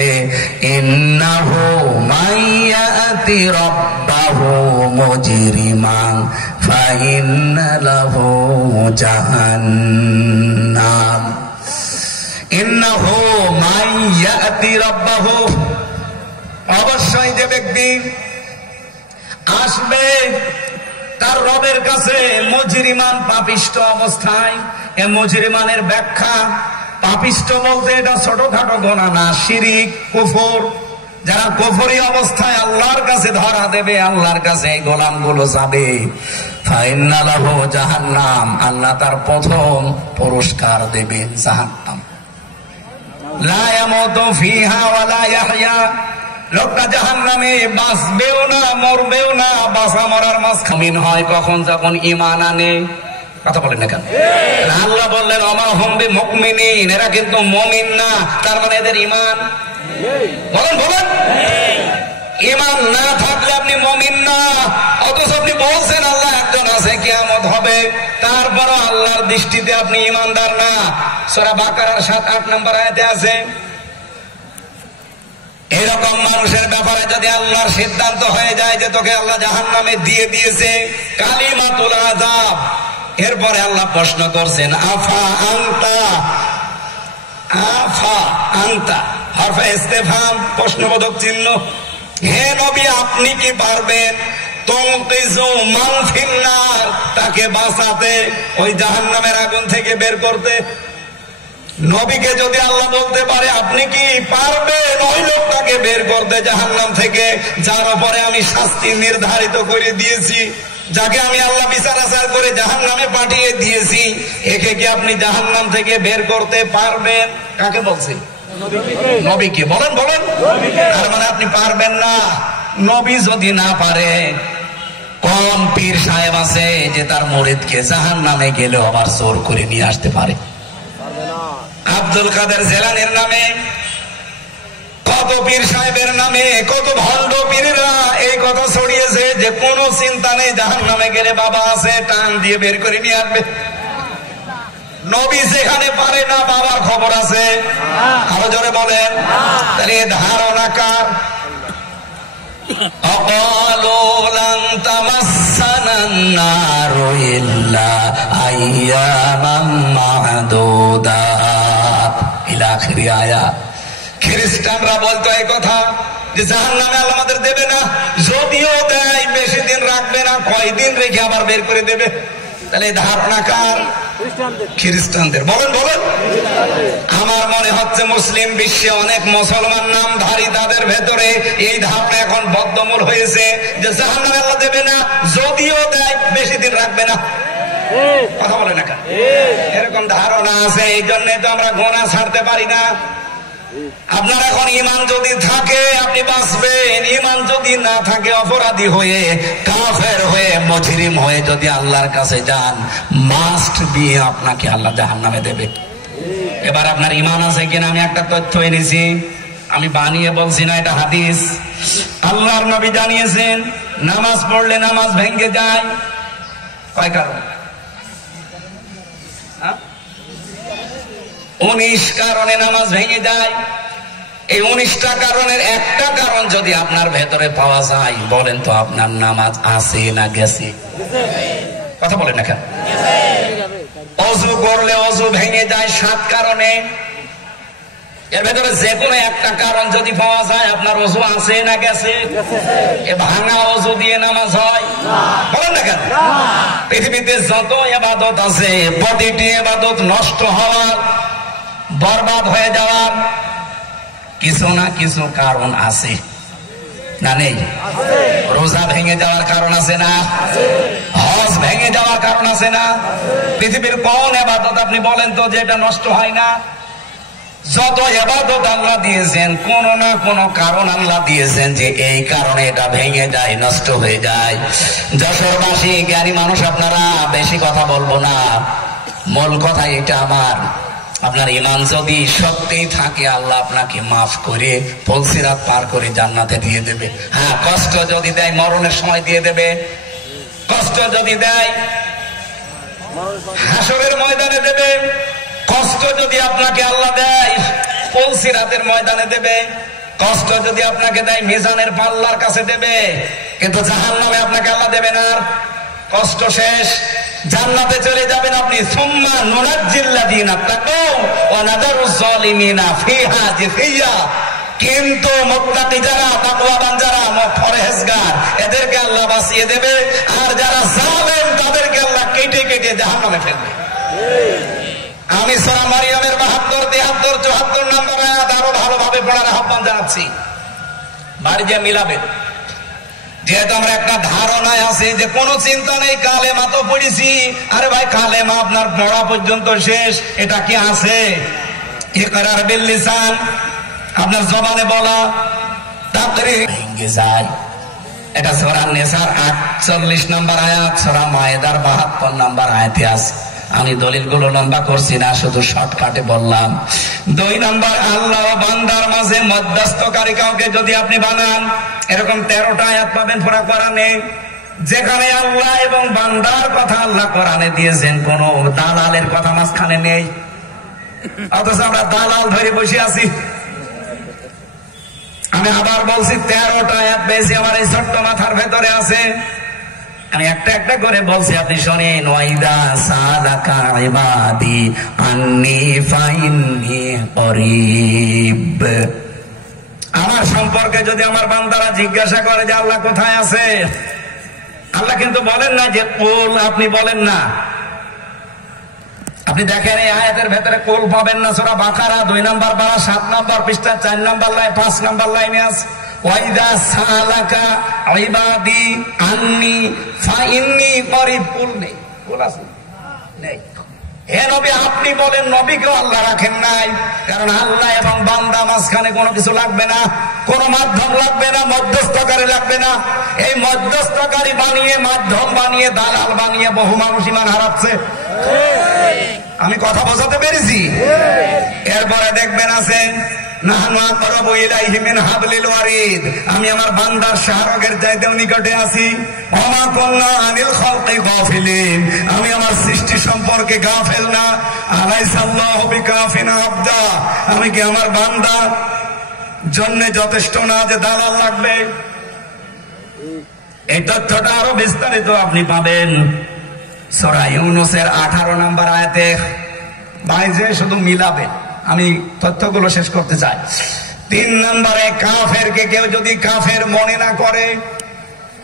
ইন্নাহু মাইয়াতি রাব্বাহু মুজরিমান ফাইন্না লাহু জাহান্নাম। ইন্নাহু মাইয়াতি রাব্বাহু, অবশ্যই যে ব্যক্তি আসবে তার রবের কাছে মুজরিমান পাপিষ্ঠ অবস্থায়। এ মুজরিমানের ব্যাখ্যা, পাপিষ্ঠ বলতে এটা ছোটখাটো গুনাহ না, শিরিক কুফর। যারা কুফরি অবস্থায় আল্লাহর কাছে ধরা দেবে, আল্লাহর কাছে এই গোলামগুলো যাবে, ফাইন্না লাহু জাহান্নাম, আল্লাহ তার প্রথম পুরস্কার দেবেন জাহান্নাম। লা ইয়ামুতু ফিহা ওয়া লা ইয়াহইয়া, লোকটা জাহান্নামে বাঁচবেও না মরবেও না, বাঁচা মরার মাঝখানে হয় কখন, যখন ঈমান আনে। কথা বলেন না কেন? আল্লাহ বললেন ওমা হুম বিমুমিনিন, এরা কিন্তু মুমিন না, তার মানে এদের ঈমান। বলেন বলেন, ঈমান না থাকলে আপনি মুমিন না। অথচ আপনি বলছেন আল্লাহ একজন আছে, কিয়ামত হবে, তারপরও আল্লাহর দৃষ্টিতে আপনি ঈমানদার না। সূরা বাকারার 7-8 নম্বর আয়াতে আছে। এরকম মানুষের ব্যাপারে যদি আল্লাহর সিদ্ধান্ত হয়ে যায় যে তোকে আল্লাহ জাহান্নামে দিয়ে দিয়েছে, কালিমাতুল আযাব, এরপরে আল্লাহ প্রশ্ন করছেন আফা আনতা, আফা আনতা হরফে ইস্তেফহাম, প্রশ্নবোধক চিহ্ন। হে নবী, আপনি কি পারবেন তুনকিযু মান ফিন্নার, তাকে বাঁচাতে, ওই জাহান্নামের আগুন থেকে বের করতে? নবীকে যদি আল্লাহ বলতে পারে আপনি কি পারবেন ওই লোকটাকে বের করতে জাহান্নাম থেকে, যার উপরে আমি শাস্তি নির্ধারিত করে দিয়েছি, যাকে আমি আল্লাহ বিচার আচার করে জাহান্নামে পাঠিয়ে দিয়েছি, একে কি আপনি জাহান্নাম থেকে বের করতে পারবেন? কাকে বলছি? নবীকে। বলেন বলেন, তার মানে আপনি পারবেন না। নবী যদি না পারে, কোন পীর সাহেব আছে যে তার মুরিদকে জাহান্নামে গেলেও আবার জোর করে নিয়ে আসতে পারে? আব্দুল কাদের জিলানীর নামে, কত পীর সাহেবের নামে, কত ভণ্ড পীরেরা এই কথা ছড়িয়েছে যে কোন চিন্তা নেই, জাহান্নামে গেলে বাবা আছে, টান দিয়ে বের করে নিয়ে আসবে। নবী যেখানে পারে না, বাবার খবর আছে। আরো জোরে বলেন, তাহলে ধারণা কার? অকালু লান তামাসসানান নারু ইল্লা আইয়ামাম মা'দুদাত ইলা আখিরি আয়াত। খ্রিস্টানরা বলতো এই কথা যে জাহান্নামে আল্লাহ আমাদের দেবে না, যদিও দেয় বেশি দিন রাখবে না, কয়দিন রেখে আবার বের করে দেবে। তাহলে ধারণা কার? খ্রিস্টানদের। বলেন বলেন, আমার মনে হচ্ছে মুসলিম বিশ্বে অনেক মুসলমান নামধারী, তাদের ভেতরে এই ধারণা এখন বদ্ধমূল হয়েছে যে জাহান্নামে আল্লাহ দেবে না, যদিও দেয় বেশি দিন রাখবে না। কথা বলে না কেন? এরকম ধারণা আছে, এই জন্য তো আমরা গুনাহ ছাড়তে পারি না। আপনার এখন ঈমান যদি থাকে আপনি বাঁচবেন, ঈমান যদি না থাকে অপরাধী হয়ে, কাফের হয়ে, মুজরিম হয়ে যদি আল্লাহর কাছে যান, মাস্ট বি আপনাকে আল্লাহ জাহান্নামে দেবে। এবার আপনার ঈমান আছে কিনা আমি একটা তথ্য এনেছি, আমি বানিয়ে বলছি না, এটা হাদিস। আল্লাহর নবী জানিয়েছেন নামাজ পড়লে নামাজ ভেঙে যায়। কয় কারণ? 19 কারণে নামাজ ভেঙে যায়। এই 19টা কারণের একটা কারণ যদি আপনার ভেতরে পাওয়া যায়, বলেন তো আপনার নামাজ আছে না গেছে? কথা বলেন না কেন? অজু করলে অজু ভেঙে যায় 7 কারণে। এর ভেতরে যে কোনো একটা কারণ যদি পাওয়া যায়, আপনার অজু আছে না গেছে? এ ভাঙা অজু দিয়ে নামাজ হয়? বলেন না কেন? পৃথিবীতে যত ইবাদত আছে, প্রতিটি ইবাদত নষ্ট হওয়ার, বরবাদ হয়ে যাওয়ার কিছু না কিছু কারণ আছে না নেই? রোজা ভেঙে যাওয়ার কারণ আছে না? হজ ভেঙে যাওয়ার কারণ আছে না? পৃথিবীর কোন ইবাদত আপনি বলেন তো যে এটা নষ্ট হয় না? যত ইবাদত আল্লাহ দিয়েছেন, কোন না কোন কারণ আল্লাহ দিয়েছেন যে এই কারণে এটা ভেঙে যায়, নষ্ট হয়ে যায়। যশোরবাসী জ্ঞানী মানুষ আপনারা, বেশি কথা বলবো না, মূল কথা এটা আমার, আপনার ঈমান যদি সত্যি থাকে আল্লাহ আপনাকে মাফ করে পুলসিরাত পার করে জান্নাতে দিয়ে দেবে। হ্যাঁ, কষ্ট যদি দেয় মরণের সময় দিয়ে দেবে, কষ্ট যদি দেয় হাসরের ময়দানে দেবে, কষ্ট যদি আপনাকে আল্লাহ দেয় পুলসিরাতের ময়দানে দেবে, কষ্ট যদি আপনাকে দেয় মিজানের পাল্লার কাছে দেবে। কিন্তু জাহান্নামে আপনাকে আল্লাহ দেবে না। কষ্ট শেষ, জান্নাতে চলে যাবেন আপনি। সুম্মা নুনাজ্জিল্লাযীনা তাকাউ ওয়া নাযারুজ জালিমিনা ফিহা জিসিয়া। কিন্তু মুত্তাকি যারা, তাকওয়াবান যারা, পরহেজগার, এদেরকে আল্লাহ বাঁচিয়ে দেবে, আর যারা জালেম তাদেরকে আল্লাহ কেটে কেটে জাহান্নামে ফেলবে। আমি সূরা মারিয়ামের 72, 73, 74 নম্বর আয়াত আরো ভালোভাবে পড়ার আহ্বান জানাচ্ছি। বাড়ি যে মিলাবেন, যেহেতু আমরা একটা ধারণায় আছি যে কোনো চিন্তা নেই, কালেমা তো পড়েছি। আরে ভাই, কালেমা আপনার পড়া পর্যন্ত শেষ, এটা কি আছে? ইকরার বিল লিসান, আপনার জবানে বলা, তাকরীর ভেঙে যায়। এটা সূরা নিসার 48 নম্বর আয়াত, সূরা মায়েদার 72 নম্বর আয়াতে আছে। আমি দলিলগুলো লম্বা করছি না, শুধু শর্টকাটে বললাম। 2 নম্বর, আল্লাহ ও বান্দার মাঝে মধ্যস্থকারী কাউকে যদি আপনি বানান, এরকম 13টা আয়াত পাবেন পুরা কোরআনে, যেখানে আল্লাহ এবং বান্দার কথা আল্লাহ কোরআনে দিয়েছেন, কোন দালালের কথা মাঝখানে নেই। অথচ আমরা দালাল ধরে বসে আছি। আমি আবার বলছি, 13টা আয়াত পেয়েছি আমার এই ছোট্ট মাথার ভেতরে আছে। আমি একটা একটা করে বলছি, আপনি শোনেন। ওয়াইদা সালাকা ইবাদি আন্নি ফাইন্নি করিব। আমার সম্পর্কে যদি আমার বান্দারা জিজ্ঞাসা করে যে আল্লাহ কোথায় আছে, আল্লাহ কিন্তু বলেন না যে কুল, আপনি বলেন না। আপনি দেখেন এই আয়াতের ভেতরে কুল পাবেন না। সূরা বাকারা 2 নম্বর পারা 7 নম্বর পৃষ্ঠা 4 নম্বর লাইন 5 নম্বর লাইনে আছে, ওয়াইদা সালাকা ইবাদি আন্নি ফাইন্নি করিব। কুল নেই, কুল আছে নেই। হে নবী, আপনি বলেন, নবীকেও আল্লাহ রাখেন নাই, কারণ আল্লাহ এবং বান্দা মাঝখানে কোনো কিছু লাগবে না, কোনো মাধ্যম লাগবে না, মধ্যস্থকারী লাগবে না। এই মধ্যস্থকারী বানিয়ে, মাধ্যম বানিয়ে, দালাল বানিয়ে বহু মানুষ ঈমান হারাচ্ছে। আমি কথা বোঝাতে পেরেছি? এরপরে দেখবেন আছে, নাহনু আকরাবু ইলাইহি মিন হাবলিল ওয়ারিদ, আমি আমার বান্দার শাহরগের চাইতেও নিকটে আছি। ওমা কুননা আনিল খালকি গাফিলিন, আমি আমার সৃষ্টি সম্পর্কে গাফেল না। আলাইসাল্লাহু বিকাফিন আবদা, আমি কি আমার বান্দা জন্য যথেষ্ট না যে দালাল লাগবে? এই তথ্যটা আরো বিস্তারিত আপনি পাবেন সূরা ইউনূসের 18 নম্বর আয়াতে। বাইরে শুধু মিলাবে, আমি তথ্যগুলো শেষ করতে চাই। 3 নম্বরে, কাফেরকে কেউ যদি কাফের মনে না করে,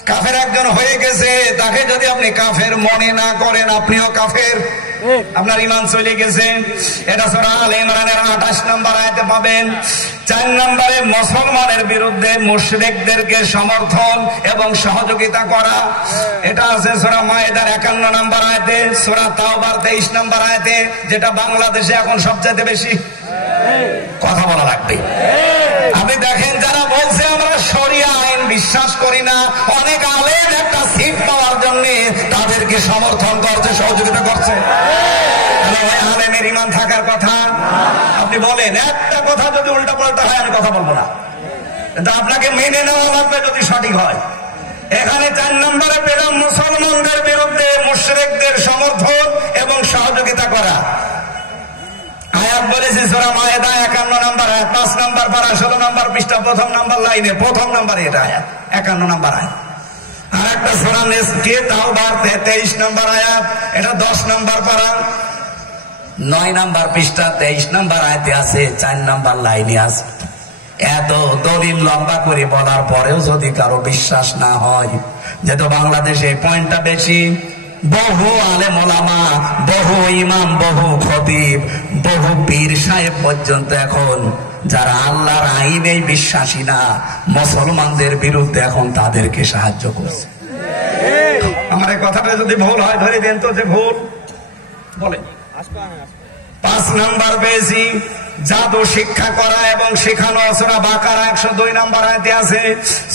কাফের একজন হয়ে গেছে, তাকে যদি আপনি কাফের মনে না করেন, আপনিও কাফের, আপনার ঈমান চলে গেছে। এটা সূরা আলে ইমরানের 28 নম্বর আয়াতে পাবেন। 4 নম্বরে, মুসলমানের বিরুদ্ধে মুশরিকদেরকে সমর্থন এবং সহযোগিতা করা, এটা আছে সূরা মায়েদার 51 নম্বর আয়াতে, সূরা তাওবার 23 নম্বর আয়াতে, যেটা বাংলাদেশে এখন সবচেয়ে বেশি। কথা বলা লাগবে। আপনি দেখেন, যারা বলছে আমরা শরিয়া আইন বিশ্বাস করি না, অনেক আলেম একটা সিট পাওয়ার জন্য তাদেরকে সমর্থন করছে, সহযোগিতা করছে। আলেমের ঈমান থাকার কথা আপনি বলেন, একটা কথা যদি উল্টা পাল্টা হয় আমি কথা বলবো না, কিন্তু আপনাকে মেনে নেওয়া লাগবে যদি সঠিক হয়। এখানে 4 নম্বরে পেলাম মুসলমানদের বিরুদ্ধে মুশরিকদের সমর্থন এবং সহযোগিতা করা। আয়াত বলেছে সূরা মায়েদা 51 নম্বর আয়াত, 5 নম্বর পারা 16 নম্বর পৃষ্ঠা 1 নম্বর লাইনে, 1 নম্বরে এটা আয়াত, 51 নম্বর আয়াত। আর একটা সূরা তাওবার 23 নম্বর আয়াত, এটা 10 নম্বর পারা 9 নম্বর পৃষ্ঠা 23 নম্বর আয়াতে আছে, 4 নম্বর লাইনে আছে। এত দলিল লম্বা করে বলার পরেও যদি কারো বিশ্বাস না হয়, যেহেতু বাংলাদেশে পয়েন্টটা বেশি, বহু আলেম ওলামা, বহু ইমাম, বহু খতিব, বহু পীর সাহেব পর্যন্ত এখন যারা আল্লাহর আইনেই বিশ্বাসী না, মুসলমানদের বিরুদ্ধে এখন তাদেরকে সাহায্য করছে। আমার এই কথাটা যদি ভুল হয় ধরে দেন তো যে ভুল বলে। 5 নম্বর পেয়েছি, জাদু শিক্ষা করা এবং শেখানো, সূরা বাকারা 102 নম্বর আয়াতে আছে।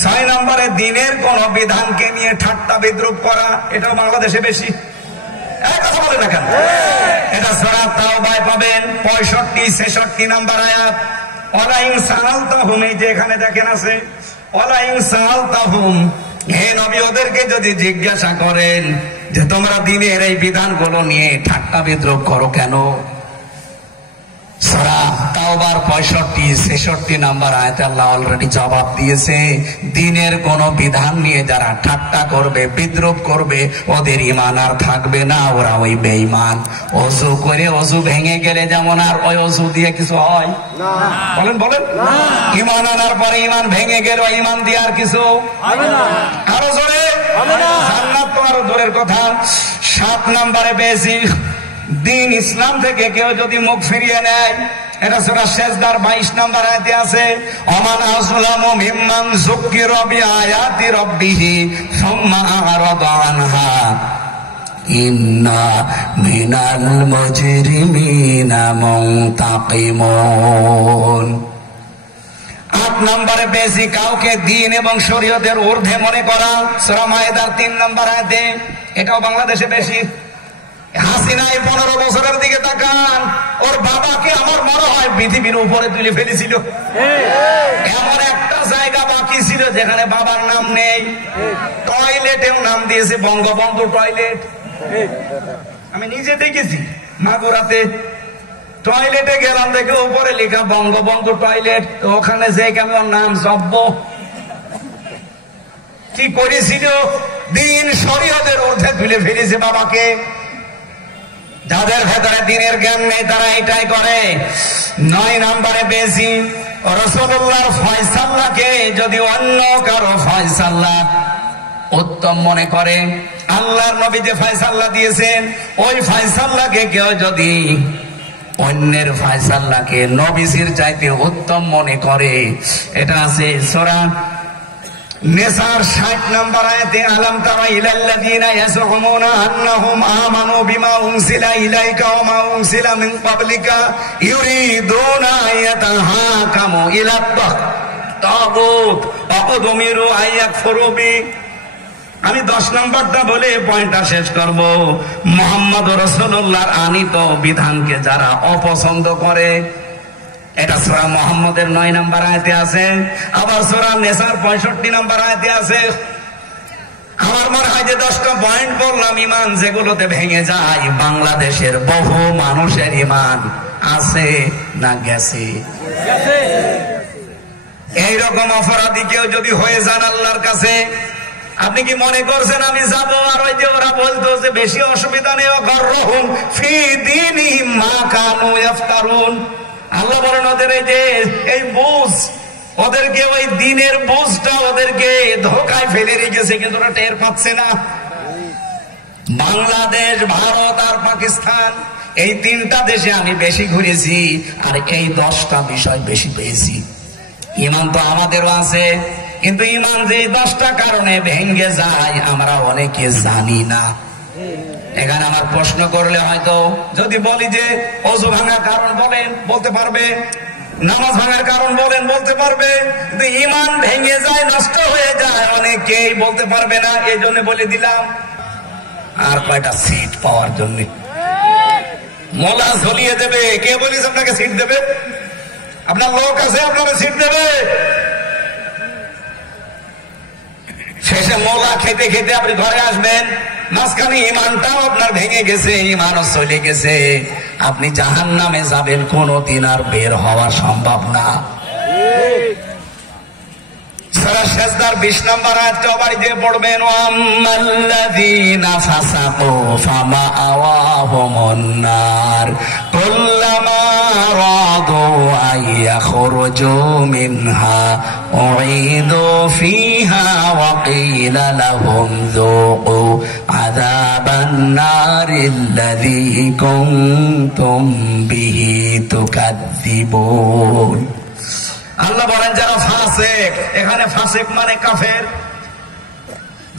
6 নম্বরে, দ্বীনের কোন বিধানকে নিয়ে ঠাট্টা বিদ্রুপ করা, এটাও বাংলাদেশে বেশি। কথা বলে না কেন? এটা সূরা তাওবায় পাবেন 65-66 নম্বর আয়াত। ওয়ালা ইন সাআলতাহুম, এই যে এখানে দেখেন আছে, ওয়ালা ইন সাআলতাহুম, হে নবী ওদেরকে যদি জিজ্ঞাসা করেন যে তোমরা দ্বীনের এই বিধানগুলো নিয়ে ঠাট্টা বিদ্রুপ করো কেন, সূরা তাওবার 65-66 নম্বর আয়াতে আল্লাহ অলরেডি জবাব দিয়েছে। দ্বীনের কোন বিধান নিয়ে যারা ঠাট্টা করবে, বিদ্রুপ করবে, ওদের ঈমান আর থাকবে না, ওরা ওই বেঈমান। ওযু করে ওযু ভেঙে গেলে যেমন আর ওই ওযু দিয়ে কিছু হয় না, বলেন বলেন, ঈমান আনার পরে ঈমান ভেঙে গেল, ঈমান দিয়ে আর কিছু হবে না, আরো জোরে হবে না, জান্নাত তো আরো দূরের কথা। 7 নম্বরে পেয়েছি, দ্বীন ইসলাম থেকে কেউ যদি মুখ ফিরিয়ে নেয়, এটা সূরা সেজদার 22 নম্বর আয়াতে আছে। ওমান আযলামু মিম্মান যুক্কিরা বিআয়াতি রাব্বিহি সুম্মা আ'রাদা আনহা, ইন্না মিনাল মুজরিমিনা মুনতাকিমুন। 8 নম্বরে পেয়েছি কাউকে দ্বীন এবং শরীয়তের ঊর্ধ্বে মনে করা, সূরা মায়েদার 3 নম্বর আয়াতে। এটাও বাংলাদেশে বেশি। হাসিনা 15 বছরের দিকে তাকান, ওর বাবাকে আমার মনে হয় পৃথিবীর উপরে তুলে ফেলেছিল। এমন একটা জায়গা বাকি ছিল যেখানে বাবার নাম নেই। টয়লেটেও নাম দিয়েছে বঙ্গবন্ধু টয়লেট। আমি নিজে দেখেছি মাগুরাতে টয়লেটে গেলাম, দেখে উপরে লেখা বঙ্গবন্ধু টয়লেট। তো ওখানে যে কেমন নাম জব্ব কি করেছিল, দিন শরীয়তের ঊর্ধ্বে তুলে ফেলেছে বাবাকে। যাদের ভেতরে দিনের জ্ঞান নেই তারা এটাই করে। 9 নম্বরে পেয়েছি রাসূলুল্লাহর ফয়সালাকে যদি অন্য কারো ফয়সালা উত্তম মনে করে, আল্লাহর নবী যে ফয়সালা দিয়েছেন ওই ফয়সালাকে কেউ যদি অন্যের ফয়সালাকে নবীর চাইতে উত্তম মনে করে, এটা আছে সূরা নিসার 60 নম্বর আয়াতে, আলাম তারা ইলাল্লাযীনা ইয়াজউমুনা আন্নাহুম আমানু বিমা উনসিলা ইলাইকা ওয়া মা উনসিলা মিন ক্বাবলিকা ইউরিদুনা আয়াতাহাকামু ইলা তাগুত ওয়া উমিরু আইয়াকফুরু বি। আমি 10 নম্বরটা বলে পয়েন্টটা শেষ করব। মুহাম্মদ রাসূলুল্লাহর আনিত বিধানকে যারা অপছন্দ করে, এটা সূরা মুহাম্মদের 9 নম্বর আয়াতে আছে, আবার সূরা নিসার 65 নম্বর আয়াতে আছে। আমার মনে হয় যে 10টা পয়েন্ট বললাম ঈমান যেগুলোতে ভেঙে যায়, বাংলাদেশের বহু মানুষের ঈমান আছে না গেছে? এইরকম অপরাধী কেউ যদি হয়ে যান আল্লাহর কাছে, আপনি কি মনে করছেন আমি যাব আর ওই যে ওরা বলতো যে বেশি অসুবিধা নেই, গররহুম ফি দীনিহিম মা কানু ইফতারুন। আল্লাহ বলেন ওদের এই যে এই বুঝ, ওদেরকে ওই দিনের বুঝটা ওদেরকে ধোকায় ফেলে রেখেছে, কিন্তু ওরা টের পাচ্ছে না। বাংলাদেশ, ভারত আর পাকিস্তান, এই 3টা দেশে আমি বেশি ঘুরেছি আর এই 10টা বিষয় বেশি পেয়েছি। ঈমান তো আমাদেরও আছে, কিন্তু ঈমান যে 10টা কারণে ভেঙে যায় আমরা অনেকে জানি না। এখানে আমার প্রশ্ন করলে হয়তো যদি বলি যে ওযু ভাঙার কারণ বলেন, বলতে পারবে, নামাজ ভাঙার কারণ বলেন, বলতে পারবে, কিন্তু ঈমান ভেঙে যায়, নষ্ট হয়ে যায়, অনেকেই বলতে পারবে না। এই জন্য বলে দিলাম। আর কয়টা সিট পাওয়ার জন্য মোলা ঝুলিয়ে দেবে। কে বলিস আপনাকে সিট দেবে? আপনার লোক আছে আপনারা সিট দেবে? শেষে মোলা খেতে খেতে আপনি ঘরে আসবেন, মাঝখানে ঈমানটাও আপনার ভেঙে গেছে, ঈমানও চলে গেছে, আপনি জাহান্নামে যাবেন, কোনদিন আর বের হওয়া সম্ভব না। সূরা সেজদার 20 নম্বর আয়াতটা বাড়ি দিয়ে পড়বেন, ওয়াম্মাল্লাযীনা ফাসাকু ফামাআওয়াহুমুন নার কুল্লামা রাদু আইয়াখরুজু মিনহা উঈদু ফিহা ওয়া ক্বিলা লাহুম যুকু আযাবান নারিল্লাযী কুনতুম বিহি তুকাযযিবুন। আল্লাহ বলেন যারা ফাসিক, এখানে ফাসিক মানে কাফের,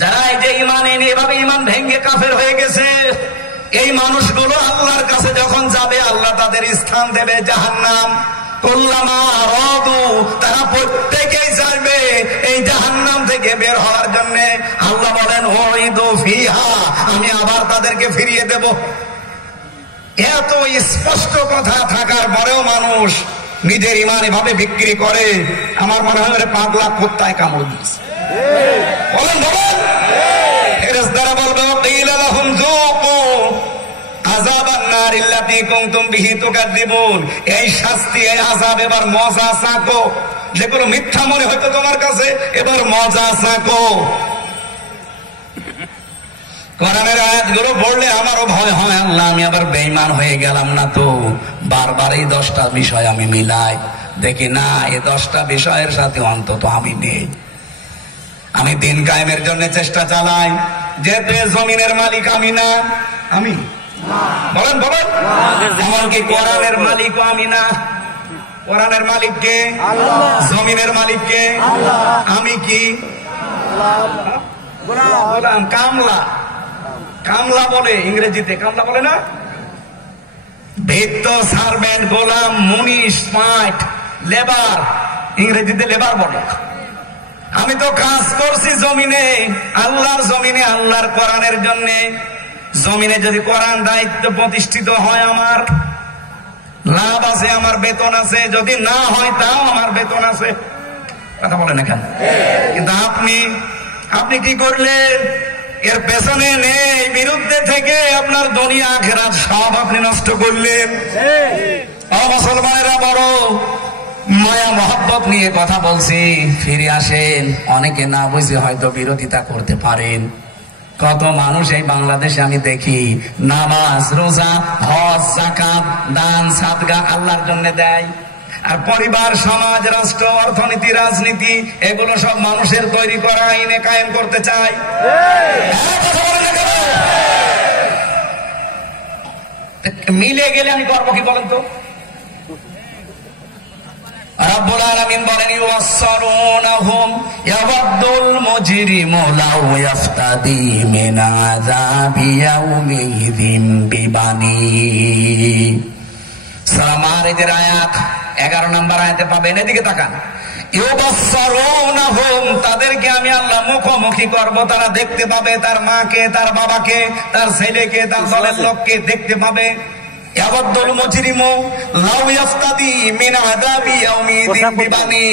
যারা এই যে ঈমান এনে এভাবে ঈমান ভেঙে কাফের হয়ে গেছে, এই মানুষগুলো আল্লাহর কাছে যখন যাবে আল্লাহ তাদের স্থান দেবে জাহান্নাম। কুল্লামা রাদু, তারা প্রত্যেকেই চাইবে এই জাহান্নাম থেকে বের হওয়ার জন্য। আল্লাহ বলেন উঈদু ফিহা, আমি আবার তাদেরকে ফিরিয়ে দেব। এত স্পষ্ট কথা থাকার পরেও মানুষ নিজের ঈমান এভাবে বিক্রি করে, আমার মনে হয় পাগলা কুত্তায় কামড় দিয়েছে। বলেন বলেন, ফেরেশতারা বলবে ক্বিলা লাহুম যুকু আযাবান নারিল্লাতী কুনতুম বিহি তুকাযযিবুন, এই শাস্তি, এই আযাব এবার মজা চাকো, যেগুলো মিথ্যা মনে হয়তো তোমার কাছে, এবার মজা চাকো। কোরআনের আয়াতগুলো পড়লে আমারও ভয় হয়, আল্লাহ আমি আবার বেঈমান হয়ে গেলাম না তো। বারবার এই 10টা বিষয় আমি মিলাই দেখি, না এই 10টা বিষয়ের সাথে অন্তত আমি নেই। আমি দিন কায়েমের জন্য চেষ্টা চালাই, যেহেতু জমিনের মালিক আমি না, আমি বলেন বলেন, এমনকি কোরআনের মালিকও আমি না। কোরআনের মালিক কে? জমিনের মালিক কে? আমি কি? গোলাম, কামলা। কামলা বলে, ইংরেজিতে কামলা বলে না, ভৃত্য, সার্ভেন্ট, গোলাম, মুনিশ, স্মার্ট, লেবার, ইংরেজিতে লেবার বলে। আমি তো কাজ করছি জমিনে, আল্লাহর জমিনে, আল্লাহর কোরআনের জন্য। জমিনে যদি কোরআন দায়িত্ব প্রতিষ্ঠিত হয় আমার লাভ আছে, আমার বেতন আছে, যদি না হয় তাও আমার বেতন আছে। কথা বলেন এখানে। কিন্তু আপনি কি করলেন? এর পেছনে নেই, বিরুদ্ধে থেকে আপনার দুনিয়া আখিরাত সব আপনি নষ্ট করলেন। মুসলমানেরা বড় মায়া মহব্বত নিয়ে কথা বলছি, ফিরে আসেন। অনেকে না বুঝে হয়তো বিরোধিতা করতে পারেন। কত মানুষ এই বাংলাদেশে আমি দেখি নামাজ, রোজা, হজ, যাকাত, দান, সাদগা আল্লাহর জন্য দেয়, আর পরিবার, সমাজ, রাষ্ট্র, অর্থনীতি, রাজনীতি এগুলো সব মানুষের তৈরি করা আইনে কায়েম করতে চায়। মিলে গেলে আমি করবো কি বলেন তো? রব্বুল আলামিন বলেন ইউসারুনহুম ইয়াওয়াদ্দুল মুজরিমু লাউ ইফতাদি মিন আযাবি ইয়াউমিযিন বিবানি। সূরা মারিদের আয়াত 11 নম্বর আয়াতে পাবেন। এদিকে তাকান। ইউসারুনহুম, তাদেরকে আমি আল্লাহ মুখোমুখি করব, তারা দেখতে পাবে তার মাকে, তার বাবাকে, তার ছেলেকে, তার দলের লোককে দেখতে পাবে। ইয়াওয়াদ্দুল মুজরিমু লাউ ইফতাদি মিন আযাবি ইয়াউমিযিন বিবানি,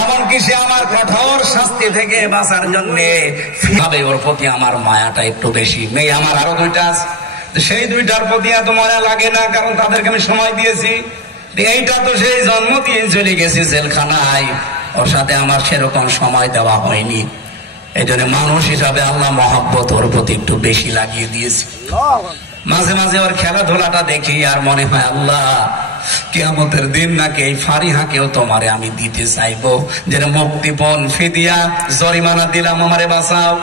এমনকি সে আমার কঠোর শাস্তি থেকে বাঁচার জন্য ওর প্রতি আমার মায়াটা একটু বেশি। মেয়ে আমার আরো দুইটা আছে, সেই দুইটার প্রতি এত মায়া লাগে না, কারণ তাদেরকে আমি সময় দিয়েছি। এইটা তো সেই জন্ম দিয়ে চলে গেছি জেলখানায়, ওর সাথে আমার সেরকম সময় দেওয়া হয়নি। এই জন্য মানুষ হিসাবে আল্লাহ মহব্বত ওর প্রতি একটু বেশি লাগিয়ে দিয়েছি। মাঝে মাঝে ওর খেলাধুলাটা দেখি আর মনে হয় আল্লাহ কিয়ামতের দিন নাকি এই ফারিহাকেও তোমারে আমি দিতে চাইবো, যেটা মুক্তিপণ, ফিদিয়া, জরিমানা দিলাম, আমারে বাঁচাও।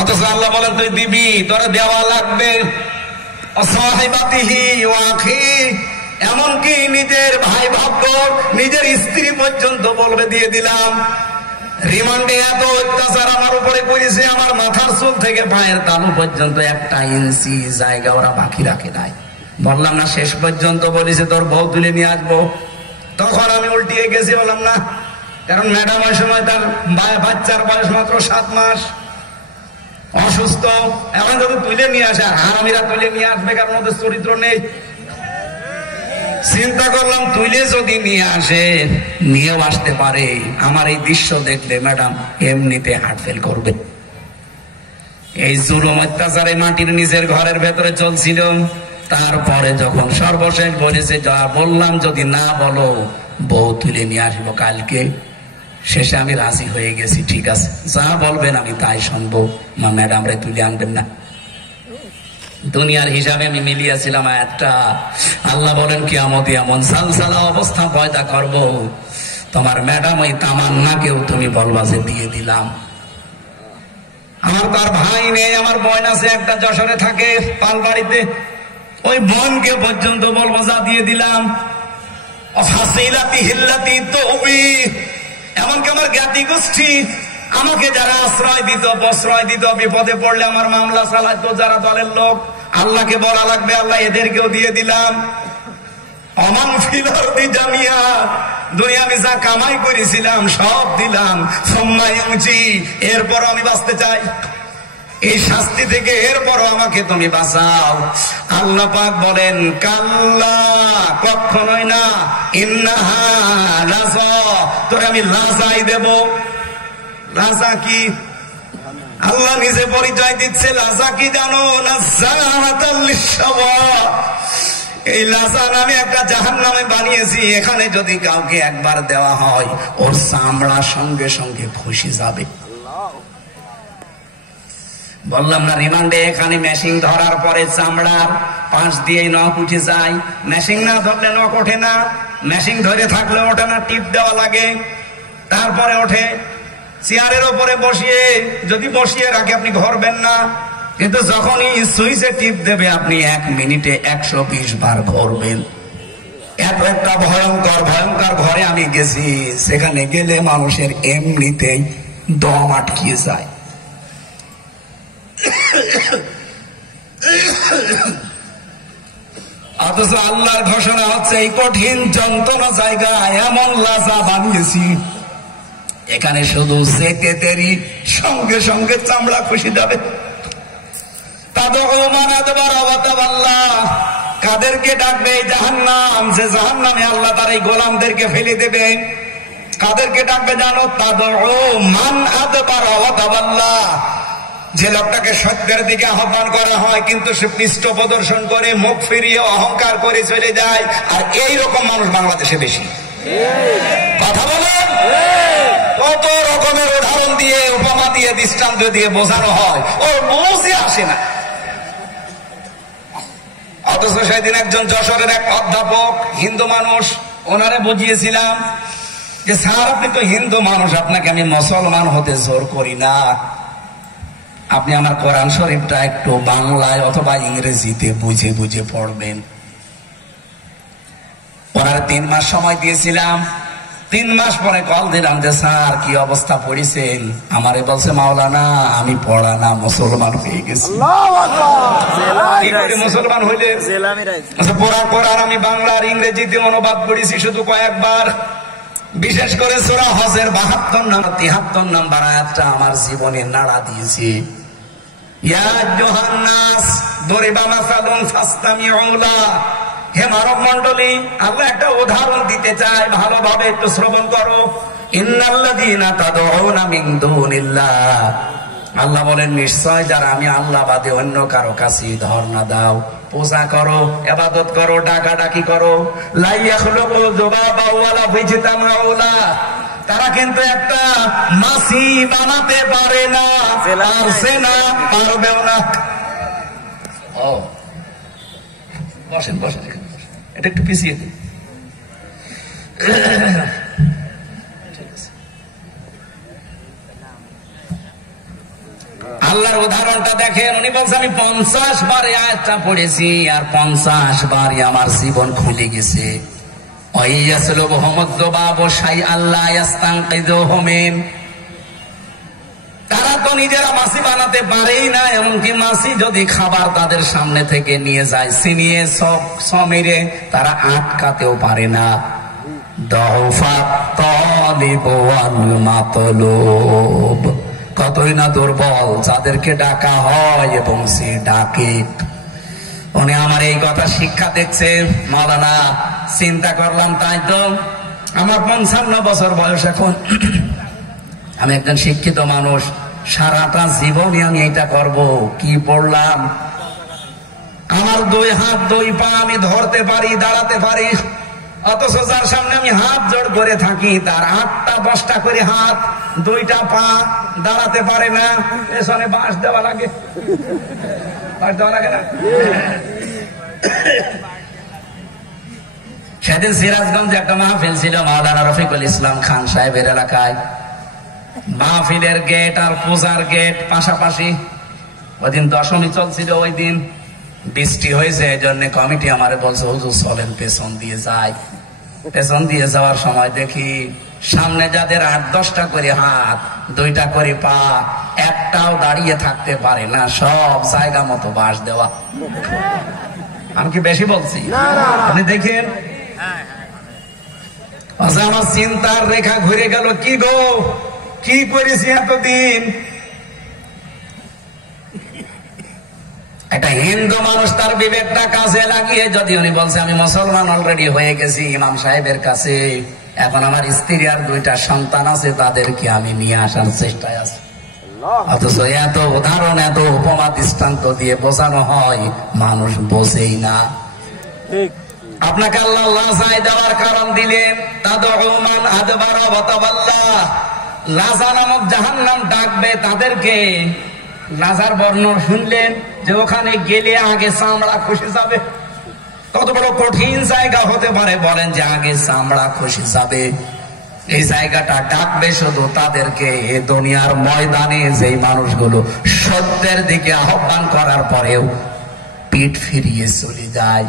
অথচ আল্লাহ বলেন তুই দিবি, তোরা দেওয়া লাগবে। অসাহিবাতিহি ওয়া আখি, এমনকি নিজের ভাই ভাগ্য, নিজের স্ত্রী পর্যন্ত বলবে দিয়ে দিলাম। রিমান্ডে এত অত্যাচার আমার উপরে করেছে, আমার মাথার চুল থেকে পায়ের তালু পর্যন্ত 1 ইঞ্চি জায়গা ওরা বাকি রাখে নাই। বললাম না শেষ পর্যন্ত বলেছে তোর বউ তুলে নিয়ে আসবো, তখন আমি উল্টিয়ে গেছি, বললাম না, কারণ ম্যাডাম ওই সময় তার বাচ্চার বয়স মাত্র 7 মাস, অসুস্থ। এখন যদি তুলে নিয়ে আসে, হারামিরা তুলে নিয়ে আসবে, কারণ ওদের চরিত্র নেই। চিন্তা করলাম তুলে যদি নিয়ে আসে, নিয়েও আসতে পারে, আমার এই দৃশ্য দেখলে ম্যাডাম এমনিতে হার্ট ফেল করবে। এই জুলুম অত্যাচারে মাটির নিচের ঘরের ভেতরে চলছিল। তারপরে যখন সর্বশেষ বলেছে, যা বললাম যদি না বলো বউ তুলে নিয়ে আসবো কালকে, শেষে আমি রাজি হয়ে গেছি। ঠিক আছে, যা বলবেন আমি তাই শুনবো, মা ম্যাডাম রে তুলে আনবেন না। দুনিয়ার হিসাবে আমি মিলিয়েছিলাম আয়াতটা। আল্লাহ বলেন কিয়ামতে এমন সালসালা অবস্থা পয়দা করব, তোমার ম্যাডাম ওই তামান্নাকেও তুমি বলবা যে দিয়ে দিলাম। আমার তার ভাই নেই, আমার বোন আছে একটা যশোরে থাকে পালবাড়িতে, ওই বোনকে পর্যন্ত বলবো যা দিয়ে দিলাম। এমনকি আমার জ্ঞাতি গোষ্ঠী আমাকে যারা আশ্রয় দিত, প্রশ্রয় দিত, বিপদে পড়লে আমার মামলা চালাতো যারা দলের লোক, আল্লাহকে বলা লাগবে আল্লাহ এদেরকেও দিয়ে দিলাম। অমান ফিল আরদি জামিয়া, দুনিয়া আমি যা কামাই করেছিলাম সব দিলাম। এরপর আমি বাঁচতে চাই এই শাস্তি থেকে, এরপরও আমাকে তুমি বাঁচাও। আল্লাহ পাক বলেন কাল্লা, কখনোই না, ইন্নাহা লাযা, তোরে আমি লাজাই দেব। লাজা কি? আল্লাহ নিজে পরিচয় দিচ্ছে। লাজা কি জানো? লাযাতাল লিশাওয়া। এই লাজা নামে একটা জাহান্নামে বানিয়েছি, এখানে যদি কাউকে একবার দেওয়া হয় ওর চামড়া সঙ্গে সঙ্গে খসে যাবে। বললাম না রিমান্ডে এখানে মেশিন ধরার পরে চামড়ার পাশ দিয়ে নখ উঠে যায়, মেশিন না ধরলে নখ ওঠে না, মেশিন ধরে থাকলে ওঠে না, টিপ দেওয়া লাগে, তারপরে ওঠে। চেয়ারের ওপরে বসিয়ে যদি বসিয়ে রাখে আপনি ঘরবেন না, কিন্তু যখনই সুইচে টিপ দেবে আপনি 1 মিনিটে 120 বার ঘরবেন। এত একটা ভয়ঙ্কর ভয়ঙ্কর ঘরে আমি গেছি, সেখানে গেলে মানুষের এমনিতেই দম আটকিয়ে যায়। অথচ আল্লাহর ঘোষণা হচ্ছে এই কঠিন যন্ত্রণা জায়গায় এমন লাজা বানিয়েছি, এখানে শুধু যেতে দেরি সঙ্গে সঙ্গে চামড়া খুশি যাবে। কাদেরকে ডাকবে? জাহান্নাম, যে জাহান্নামে আল্লাহ তার এই গোলামদেরকে ফেলে দেবে। কাদেরকে ডাকবে জানো? মান আদবার ওয়া তাওয়াল্লা, যে লোকটাকে সত্যের দিকে আহ্বান করা হয় কিন্তু সে পৃষ্ঠ প্রদর্শন করে, মুখ ফিরিয়ে অহংকার করে চলে যায়। আর এই রকম মানুষ বাংলাদেশে বেশি। কথা বলেন, কত রকমের উদাহরণ দিয়ে, উপমা দিয়ে, দৃষ্টান্ত দিয়ে বোঝানো হয়, ওর বুঝে আসে না। অথচ সেদিন একজন যশোরের এক অধ্যাপক, হিন্দু মানুষ, ওনারে বুঝিয়েছিলাম যে স্যার আপনি তো হিন্দু মানুষ, আপনাকে আমি মুসলমান হতে জোর করি না, আপনি আমার কোরআন শরীফটা একটু বাংলায় অথবা ইংরেজিতে বুঝে বুঝে পড়বেন। ওনার 3 মাস সময় দিয়েছিলাম। 3 মাস পরে কল দিলাম যে স্যার কি অবস্থা পড়েছেন? আমারে বলছে মাওলানা আমি পড়া না, মুসলমান হয়ে গেছি। মুসলমান হইলে পড়া কোরআন আমি বাংলা আর ইংরেজিতে অনুবাদ করেছি শুধু কয়েকবার। বিশেষ করে সূরা হজের 72 নম্বর 73 নম্বর আয়াতটা আমার জীবনে নাড়া দিয়েছে। ইয়া আইয়ুহান নাস দরিবা মাসালুন ফাসতামিউ লাহু। হে মানব মণ্ডলী, আল্লাহ একটা উদাহরণ দিতে চায়, ভালোভাবে একটু শ্রবণ করো। ইন্নাল্লাযীনা তাদউনা মিন দুনিল্লাহ, আল্লাহ বলেন নিশ্চয় যারা আমি আল্লাহ বাদে অন্য কারো কাছে ধর্ণা দাও, পূজা করো, ইবাদত করো, ডাকাডাকি করো, লা ইয়াখলুকু যুবাবা ওয়ালা বিজতামাউ লাহু, তারা কিন্তু একটা মাছি বানাতে পারে না, পারছে না, পারবেও না। ও বসেন বসেন, এটা একটু পিছিয়ে দিন। আল্লাহর উদাহরণটা দেখেন। উনি বলছে আমি 50 বার আয়াতটা পড়েছি আর 50 বারই আমার জীবন খুলে গেছে। তারা তো নিজেরা মাছি বানাতে পারেই না, এমনকি মাছি যদি খাবার তাদের সামনে থেকে নিয়ে যায়, ছিনিয়ে সমেরে তারা আটকাতেও পারে না। কতই না দুর্বল যাদেরকে ডাকা হয় এবং সে ডাকে। উনি আমার এই কথা শিক্ষা দেখছে। মাওলানা চিন্তা করলাম, তাই তো আমার 55 বছর বয়স এখন, আমি একজন শিক্ষিত মানুষ, সারাটা জীবনে আমি এটা করব, কি পড়লাম? আমার 2 হাত 2 পা আমি ধরতে পারি, দাঁড়াতে পারি, অথচ যার সামনে আমি হাত জোড় করে থাকি তার 8টা 10টা করে হাত, 2টা পা, দাঁড়াতে পারে না। পেছনে বাঁশ দেওয়া লাগে, বাঁশ দেওয়া লাগে না? সেদিন সিরাজগঞ্জে একটা মাহফিল ছিল মাওলানা রফিকুল ইসলাম খান সাহেবের এলাকায়। মাহফিলের গেট আর পূজার গেট পাশাপাশি। ওই দিন দশমী চলছিল, ওই দিন বৃষ্টি হয়েছে, এই জন্য কমিটি আমারে বলছে হুজুর চলেন পেছন দিয়ে যাই। পেছন দিয়ে যাওয়ার সময় দেখি সামনে যাদের 8-10টা করে হাত, 2টা করে পা, একটাও দাঁড়িয়ে থাকতে পারে না, সব জায়গা মতো বাঁশ দেওয়া। আমি কি বেশি বলছি? আপনি দেখেন। আচ্ছা, আমার চিন্তার রেখা ঘুরে গেল। কি গো, কি করেছি এতদিন? একটা হিন্দু মানুষ তার বিবেকটা কাজে লাগিয়ে, যদি উনি বলছে আমি মুসলমান অলরেডি হয়ে গেছি ইমাম সাহেবের কাছে, এখন আমার স্ত্রী আর 2টা সন্তান আছে, তাদেরকে আমি নিয়ে আসার চেষ্টায় আছি, অথচ এত উদাহরণ, এত উপমা দৃষ্টান্ত দিয়ে বোঝানো হয়, মানুষ বোঝেই না। আপনাকে আল্লাহ লাজায় দেওয়ার কারণ দিলেন। তাদউ মান আদবারা ওয়া তাওয়াল্লা, লাজা নামক জাহান্নাম ডাকবে তাদেরকে। লাজার বর্ণনা শুনলেন যে ওখানে গেলে আগে চামড়া খসে যাবে। কত বড় কঠিন জায়গা হতে পারে বলেন, যে আগে চামড়া খসে যাবে। এই জায়গাটা ডাকবে শুধু তাদেরকে, এ দুনিয়ার ময়দানে যেই মানুষগুলো সত্যের দিকে আহ্বান করার পরেও পিঠ ফিরিয়ে চলে যায়।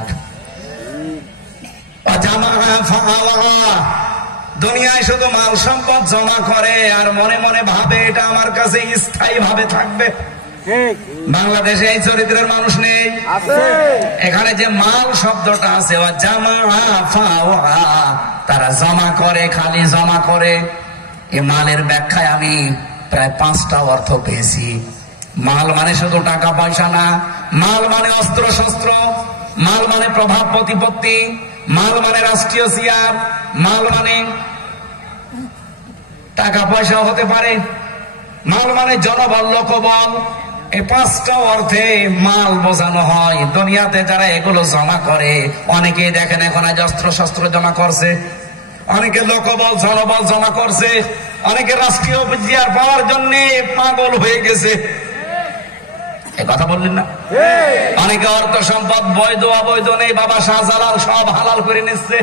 দুনিয়ায় শুধু মাল সম্পদ জমা করে আর মনে মনে ভাবে এটা আমার কাছে স্থায়ী ভাবে থাকবে। বাংলাদেশে এই চরিত্রের মানুষ নেই। এখানে যে মাল শব্দটা আছে, তারা জমা করে, খালি জমা করে। এই মালের ব্যাখ্যায় আমি প্রায় 5টা অর্থ পেয়েছি। মাল মানে শুধু টাকা পয়সা না, মাল মানে অস্ত্র শস্ত্র, মাল মানে প্রভাব প্রতিপত্তি, মাল মানে রাষ্ট্রীয় চেয়ার, মাল মানে টাকা পয়সা হতে পারে, মাল মানে জনবল লোকবল। এই 5টা অর্থে মাল বোঝানো হয়। দুনিয়াতে যারা এগুলো জমা করে, অনেকেই দেখেন এখন আজ অস্ত্র শস্ত্র জমা করছে, অনেকে লোকবল জনবল জমা করছে, অনেকে রাষ্ট্রীয় চেয়ার পাওয়ার জন্য পাগল হয়ে গেছে। এ কথা বললেন না? অনেকে অর্থ সম্পদ বৈধ অবৈধ নেই, বাবা শাহজালাল সব হালাল করে নিচ্ছে।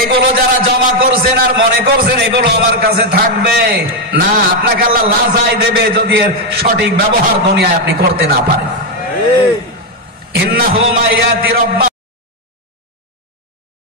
এগুলো যারা জমা করছেন আর মনে করছেন এগুলো আমার কাছে থাকবে না, আপনাকে আল্লাহ লাজাই দেবে যদি এর সঠিক ব্যবহার দুনিয়ায় আপনি করতে না পারেন। ইন্নাহু মাইয়াতি রাব্বা